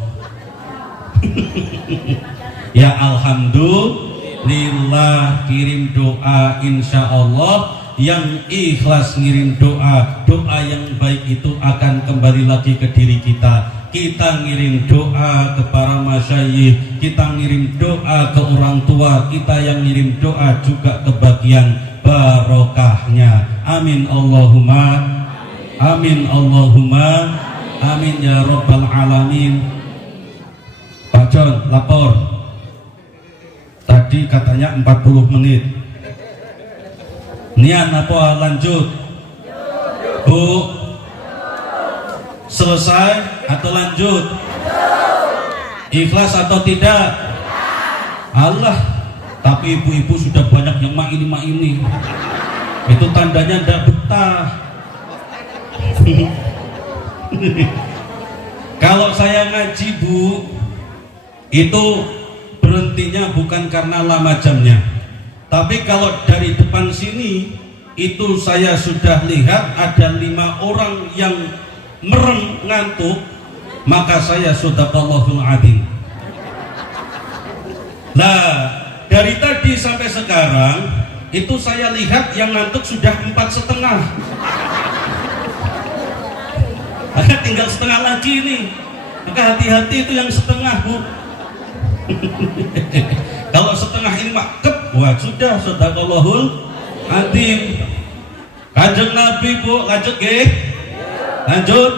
Ya alhamdulillah, kirim doa, insya Allah yang ikhlas ngirim doa, doa yang baik itu akan kembali lagi ke diri kita. Kita ngirim doa ke para masyayikh, kita ngirim doa ke orang tua, kita yang ngirim doa juga kebagian barokahnya. Amin Allahumma amin, Allahumma amin ya rabbal alamin. Pak John lapor, tadi katanya 40 menit. Niat apa lanjut? Bu, selesai atau lanjut? Ikhlas atau tidak? Allah, tapi ibu-ibu sudah banyak yang mak ini. Itu tandanya tidak betah. Kalau saya ngaji Bu, itu berhentinya bukan karena lama jamnya. Tapi kalau dari depan sini itu saya sudah lihat ada 5 orang yang merem ngantuk, maka saya shadaqallahul adzim. Nah, dari tadi sampai sekarang itu saya lihat yang ngantuk sudah 4,5. Maka tinggal setengah lagi nih. Maka hati-hati itu yang setengah Bu. Kalau setengah ini mak wah sudah shadaqallahul adzim. Kanjeng Nabi Bu, lanjut nggih? Lanjut.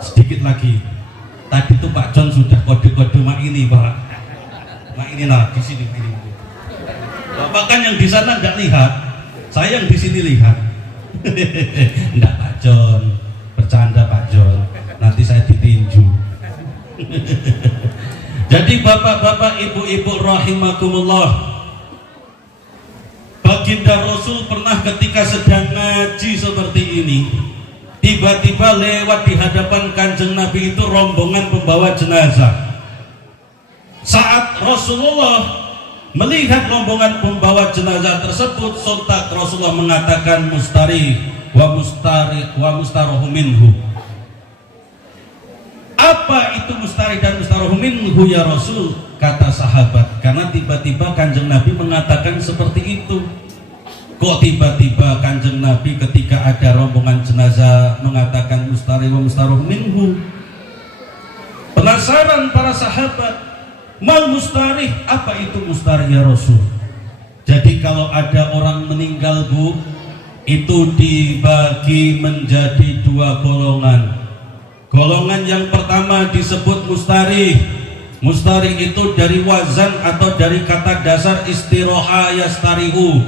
Sedikit lagi. Tadi tuh Pak John sudah kode-kode mak ini Pak. Mak ini lah di sini ini. Bapak kan yang di sana enggak lihat. Saya yang di sini lihat. Enggak Pak John. Bercanda Pak John. Nanti saya ditinju. Jadi bapak-bapak, ibu-ibu rahimakumullah, baginda Rasul pernah ketika sedang ngaji seperti ini, tiba-tiba lewat di hadapan Kanjeng Nabi itu rombongan pembawa jenazah. Saat Rasulullah melihat rombongan pembawa jenazah tersebut, sontak Rasulullah mengatakan mustari wa mustarohu minhu. Apa itu mustari dan mustarohu minhu ya Rasul? Kata sahabat, karena tiba-tiba Kanjeng Nabi mengatakan seperti itu. Kok tiba-tiba Kanjeng Nabi ketika ada rombongan jenazah mengatakan mustari wa mustarohu minhu? Penasaran para sahabat, mal mustarih, apa itu mustarih ya Rasul? Jadi kalau ada orang meninggal Bu, itu dibagi menjadi dua golongan. Golongan yang pertama disebut mustarih. Mustarih itu dari wazan atau dari kata dasar istiroha yastarihu,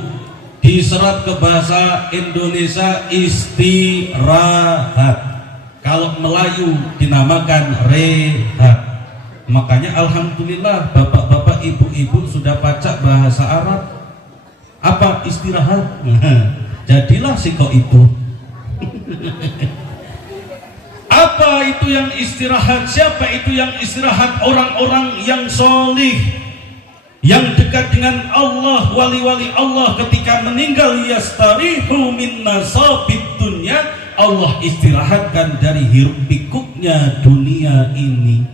diserat ke bahasa Indonesia istirahat. Kalau Melayu dinamakan rehat. Makanya alhamdulillah bapak-bapak ibu-ibu sudah pacak bahasa Arab. Apa istirahat? Jadilah siko itu. Apa itu yang istirahat? Siapa itu yang istirahat? Orang-orang yang solih, yang dekat dengan Allah, wali-wali Allah ketika meninggal yastarihu min nasabid dunya. Allah istirahatkan dari hiruk pikuknya dunia ini.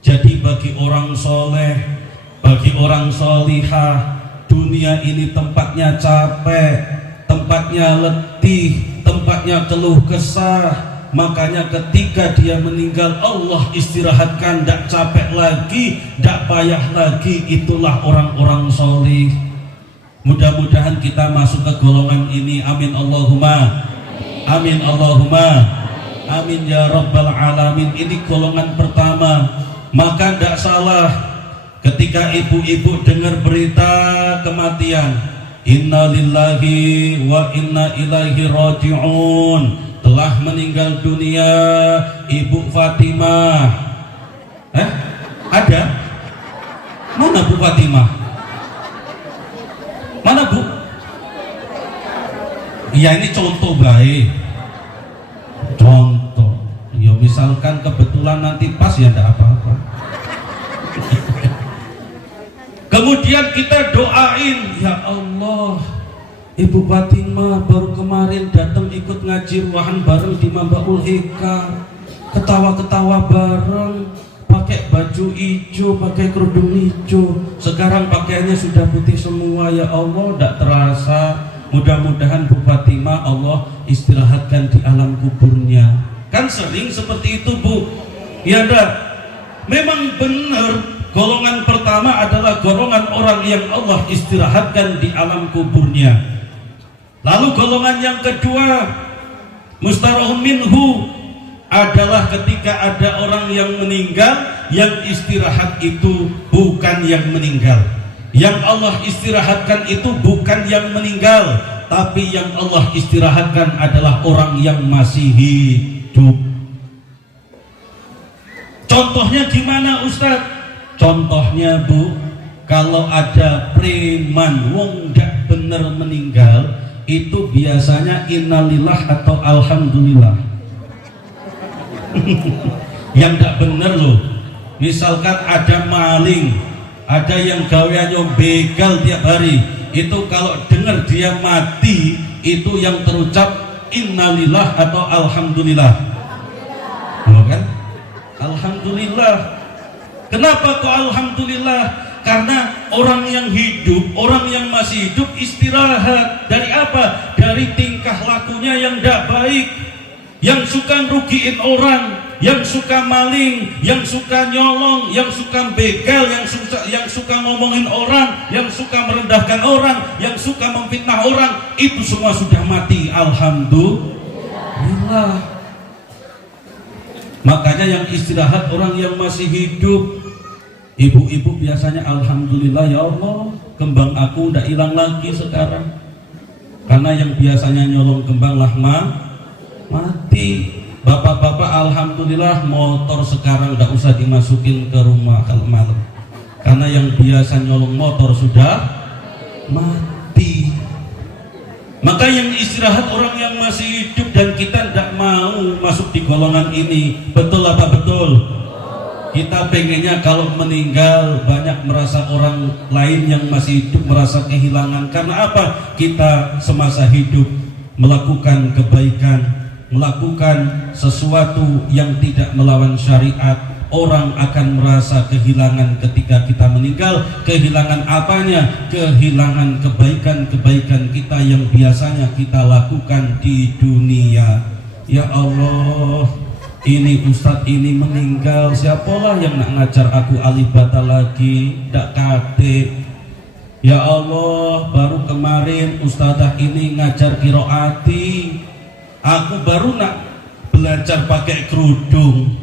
Jadi bagi orang soleh, bagi orang solihah, dunia ini tempatnya capek, tempatnya letih, tempatnya keluh kesah. Makanya ketika dia meninggal, Allah istirahatkan, tidak capek lagi, tidak payah lagi. Itulah orang-orang solih. Mudah-mudahan kita masuk ke golongan ini. Amin Allahumma. Amin Allahumma. Amin ya Rabbal Alamin. Ini golongan pertama. Maka tidak salah ketika ibu-ibu dengar berita kematian, inna lillahi wa inna ilaihi raji'un, telah meninggal dunia Ibu Fatimah. Ada? Mana Bu Fatimah? Mana Bu? Ya ini contoh baik. Contoh. Ya misalkan kebetulan nanti pas ya tidak apa-apa. Kemudian kita doain, ya Allah, Ibu Fatimah baru kemarin datang ikut ngaji ruahan bareng di Mambaul Hika, ketawa-ketawa bareng, pakai baju hijau, pakai kerudung hijau. Sekarang pakaiannya sudah putih semua, ya Allah, tidak terasa. Mudah-mudahan Bu Fatimah Allah istirahatkan di alam kuburnya. Kan sering seperti itu Bu. Ya dah, memang benar. Golongan pertama adalah golongan orang yang Allah istirahatkan di alam kuburnya. Lalu golongan yang kedua, mustarahun minhu, adalah ketika ada orang yang meninggal, yang istirahat itu bukan yang meninggal. Yang Allah istirahatkan itu bukan yang meninggal, tapi yang Allah istirahatkan adalah orang yang masih hidup. Contohnya gimana Ustadz? Contohnya Bu, kalau ada preman wong gak bener meninggal, itu biasanya innalillah atau alhamdulillah. Yang gak bener loh. Misalkan ada maling, ada yang gaweannya begal tiap hari, itu kalau dengar dia mati, itu yang terucap innalillah atau alhamdulillah. Kan? Alhamdulillah. Kenapa kok alhamdulillah? Karena orang yang hidup, orang yang masih hidup istirahat. Dari apa? Dari tingkah lakunya yang tidak baik, yang suka rugiin orang, yang suka maling, yang suka nyolong, yang suka begal, yang suka ngomongin orang, yang suka merendahkan orang, yang suka memfitnah orang. Itu semua sudah mati. Alhamdulillah. Makanya yang istirahat orang yang masih hidup. Ibu-ibu biasanya alhamdulillah, ya Allah, kembang aku udah hilang lagi sekarang. Karena yang biasanya nyolong kembang lah mati. Bapak-bapak alhamdulillah motor sekarang udah usah dimasukin ke rumah kalau malam. Karena yang biasa nyolong motor sudah mati. Maka yang istirahat orang yang masih hidup, dan kita tidak mau masuk di golongan ini. Betul apa betul? Kita pengennya kalau meninggal banyak merasa orang lain yang masih hidup merasa kehilangan. Karena apa? Kita semasa hidup melakukan kebaikan, melakukan sesuatu yang tidak melawan syariat. Orang akan merasa kehilangan ketika kita meninggal. Kehilangan apanya? Kehilangan kebaikan-kebaikan kita yang biasanya kita lakukan di dunia. Ya Allah, ini Ustadz ini meninggal, siapalah yang nak ngajar aku alif bata lagi? Ndak kate. Ya Allah, baru kemarin Ustadzah ini ngajar qiraati, aku baru nak belajar pakai kerudung.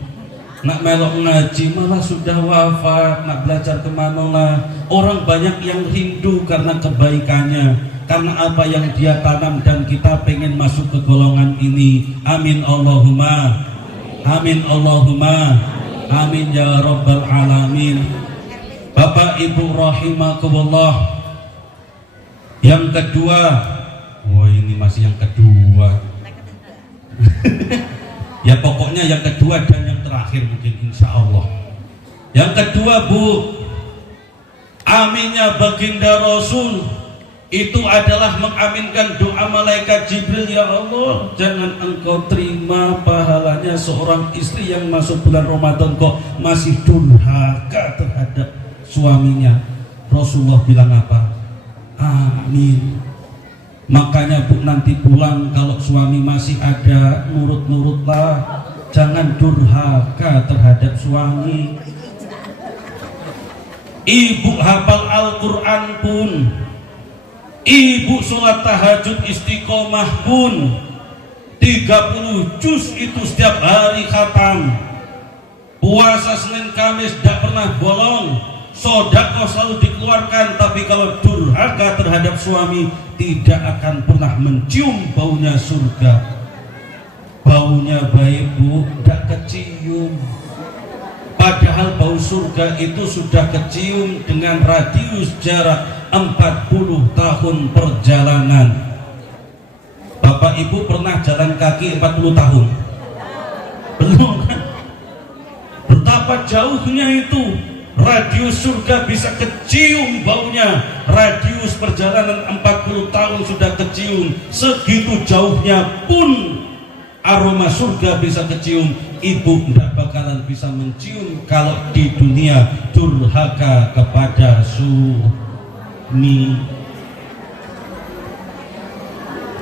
Nak melok ngaji malah sudah wafat. Nak belajar kemana lah? Orang banyak yang rindu karena kebaikannya, karena apa yang dia tanam, dan kita pengen masuk ke golongan ini. Amin Allahumma, amin Allahumma, amin ya rabbal alamin. Bapak Ibu rahimakumullah. Yang kedua, ini masih yang kedua. Ya pokoknya yang kedua dan yang terakhir mungkin insya Allah. Yang kedua, Bu, aminnya baginda Rasul itu adalah mengaminkan doa malaikat Jibril. Ya Allah, jangan engkau terima pahalanya seorang istri yang masuk bulan Ramadan kok masih durhaka terhadap suaminya. Rasulullah bilang apa? Amin. Makanya Bu, nanti pulang kalau suami masih ada, nurut-nurutlah, jangan durhaka terhadap suami. Ibu hafal Al-Quran pun, ibu sholat tahajud istiqomah pun, 30 juz itu setiap hari khatam. Puasa Senin Kamis tidak pernah bolong. Sedekah selalu dikeluarkan, tapi kalau durhaka terhadap suami tidak akan pernah mencium baunya surga. Baunya baik Bu, tidak kecium. Padahal bau surga itu sudah kecium dengan radius jarak 40 tahun perjalanan. Bapak Ibu pernah jalan kaki 40 tahun? Belum kan? Betapa jauhnya itu. Radius surga bisa kecium baunya. Radius perjalanan 40 tahun sudah kecium. Segitu jauhnya pun aroma surga bisa kecium. Ibu tidak bakalan bisa mencium kalau di dunia durhaka kepada suami.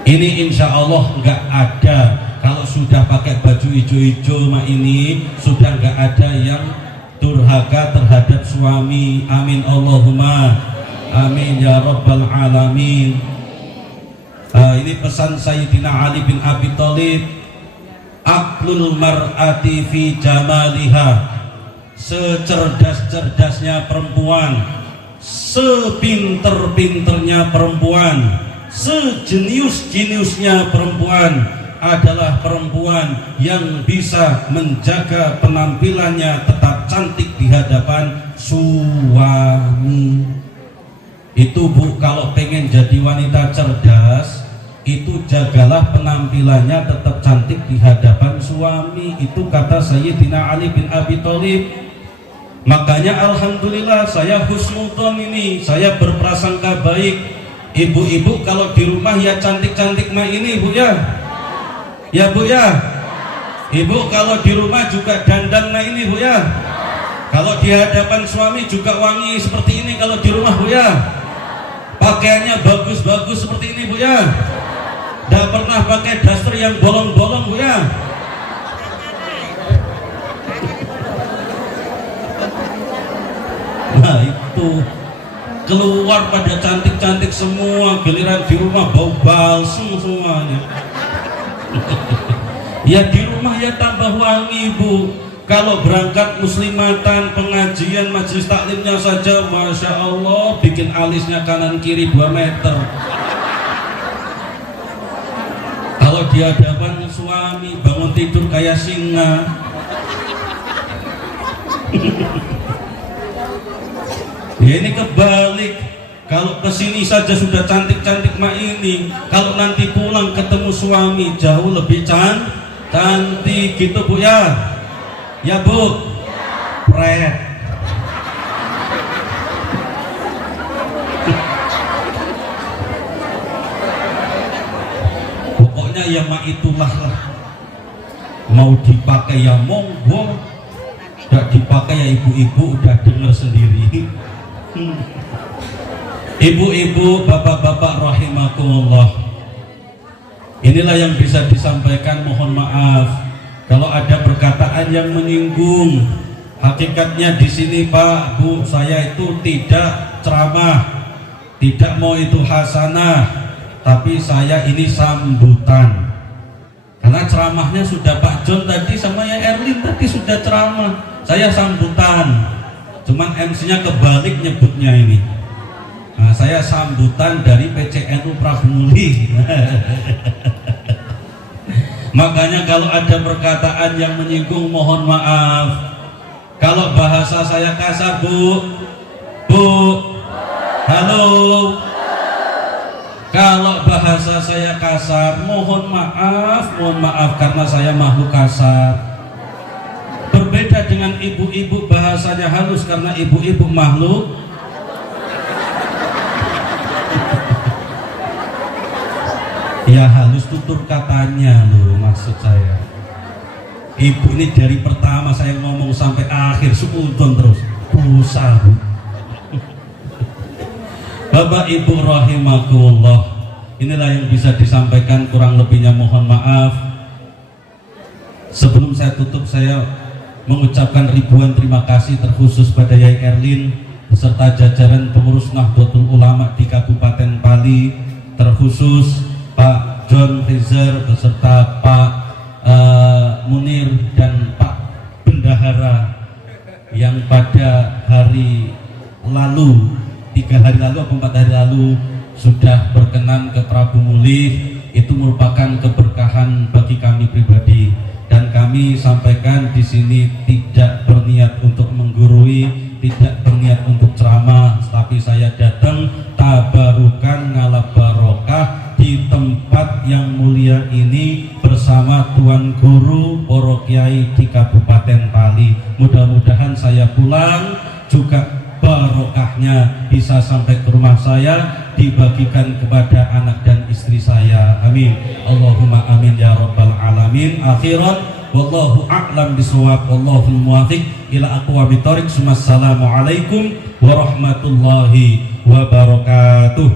Ini insya Allah nggak ada. Kalau sudah pakai baju hijau-hijau ini sudah nggak ada yang durhaka terhadap suami. Amin Allahumma, amin ya rabbal alamin. Ini pesan Sayyidina Ali bin Abi Thalib. Aqlul mar'ati fi jamaliha. Secerdas-cerdasnya perempuan, sepinter-pinternya perempuan, sejenius-jeniusnya perempuan adalah perempuan yang bisa menjaga penampilannya tetap cantik di hadapan suami. Itu Bu, kalau pengen jadi wanita cerdas, itu jagalah penampilannya tetap cantik di hadapan suami. Itu kata Sayyidina Ali bin Abi Thalib. Makanya alhamdulillah saya husnudzon ini, saya berprasangka baik. Ibu-ibu kalau di rumah ya cantik-cantik mah ini Bu ya. Ya Bu ya. Ibu kalau di rumah juga dandan nah ini Bu ya. Kalau di hadapan suami juga wangi seperti ini kalau di rumah Bu ya. Pakaiannya bagus-bagus seperti ini Bu ya. Tidak pernah pakai daster yang bolong-bolong Bu ya. Nah itu keluar pada cantik-cantik semua, giliran di rumah bau balsam semuanya. Ya di rumah ya tambah wangi Bu. Kalau berangkat muslimatan, pengajian, majelis taklimnya saja Masya Allah bikin alisnya kanan kiri 2 meter. Kalau di hadapan suami bangun tidur kayak singa. Ya ini kebalik. Kalau kesini saja sudah cantik-cantik mak ini, kalau nanti pulang ketemu suami jauh lebih cantik gitu Bu ya? Ya Bu? Pret. Pokoknya ya mak itulah lah. Mau dipakai ya monggo, tidak dipakai ya ibu-ibu udah dengar sendiri. Ibu-ibu, bapak-bapak rahimakumullah. Inilah yang bisa disampaikan, mohon maaf kalau ada perkataan yang menyinggung. Hakikatnya di sini Pak, Bu, saya itu tidak ceramah, tidak mau itu hasanah, tapi saya ini sambutan. Karena ceramahnya sudah Pak John tadi sama ya Erlin tadi sudah ceramah, saya sambutan. Cuman MC-nya kebalik nyebutnya ini. Nah, saya sambutan dari PCNU Prahmuli. Makanya kalau ada perkataan yang menyinggung mohon maaf. Kalau bahasa saya kasar Bu, halo. Kalau bahasa saya kasar mohon maaf karena saya makhluk kasar. Berbeda dengan ibu-ibu bahasanya halus karena ibu-ibu makhluk. Ya halus tutur katanya loh maksud saya. Ibu ini dari pertama saya ngomong sampai akhir seudon terus. Busa Bu. Bapak Ibu rahimakumullah. Inilah yang bisa disampaikan, kurang lebihnya mohon maaf. Sebelum saya tutup saya mengucapkan ribuan terima kasih terkhusus pada Yai Erlin beserta jajaran pengurus Nahdlatul Ulama di Kabupaten Pali, terkhusus Pak John Rizer beserta Pak Munir dan Pak Bendahara yang pada hari lalu 3 hari lalu atau 4 hari lalu sudah berkenan ke Prabu Mulih. Itu merupakan keberkahan bagi kami pribadi dan kami sampaikan di sini tidak berniat untuk menggurui, tidak berniat untuk ceramah, tapi saya datang tabarukan ngalap barokah di tempat yang mulia ini bersama Tuan Guru para Kiai di Kabupaten Pali. Mudah-mudahan saya pulang juga barokahnya bisa sampai ke rumah saya, dibagikan kepada anak dan istri saya. Amin. Allahumma amin ya rabbal alamin. Akhiran wallahu a'lam bisawab, wallahu muwaffiq ila aqwamit thoriq. Assalamualaikum warahmatullahi wabarakatuh.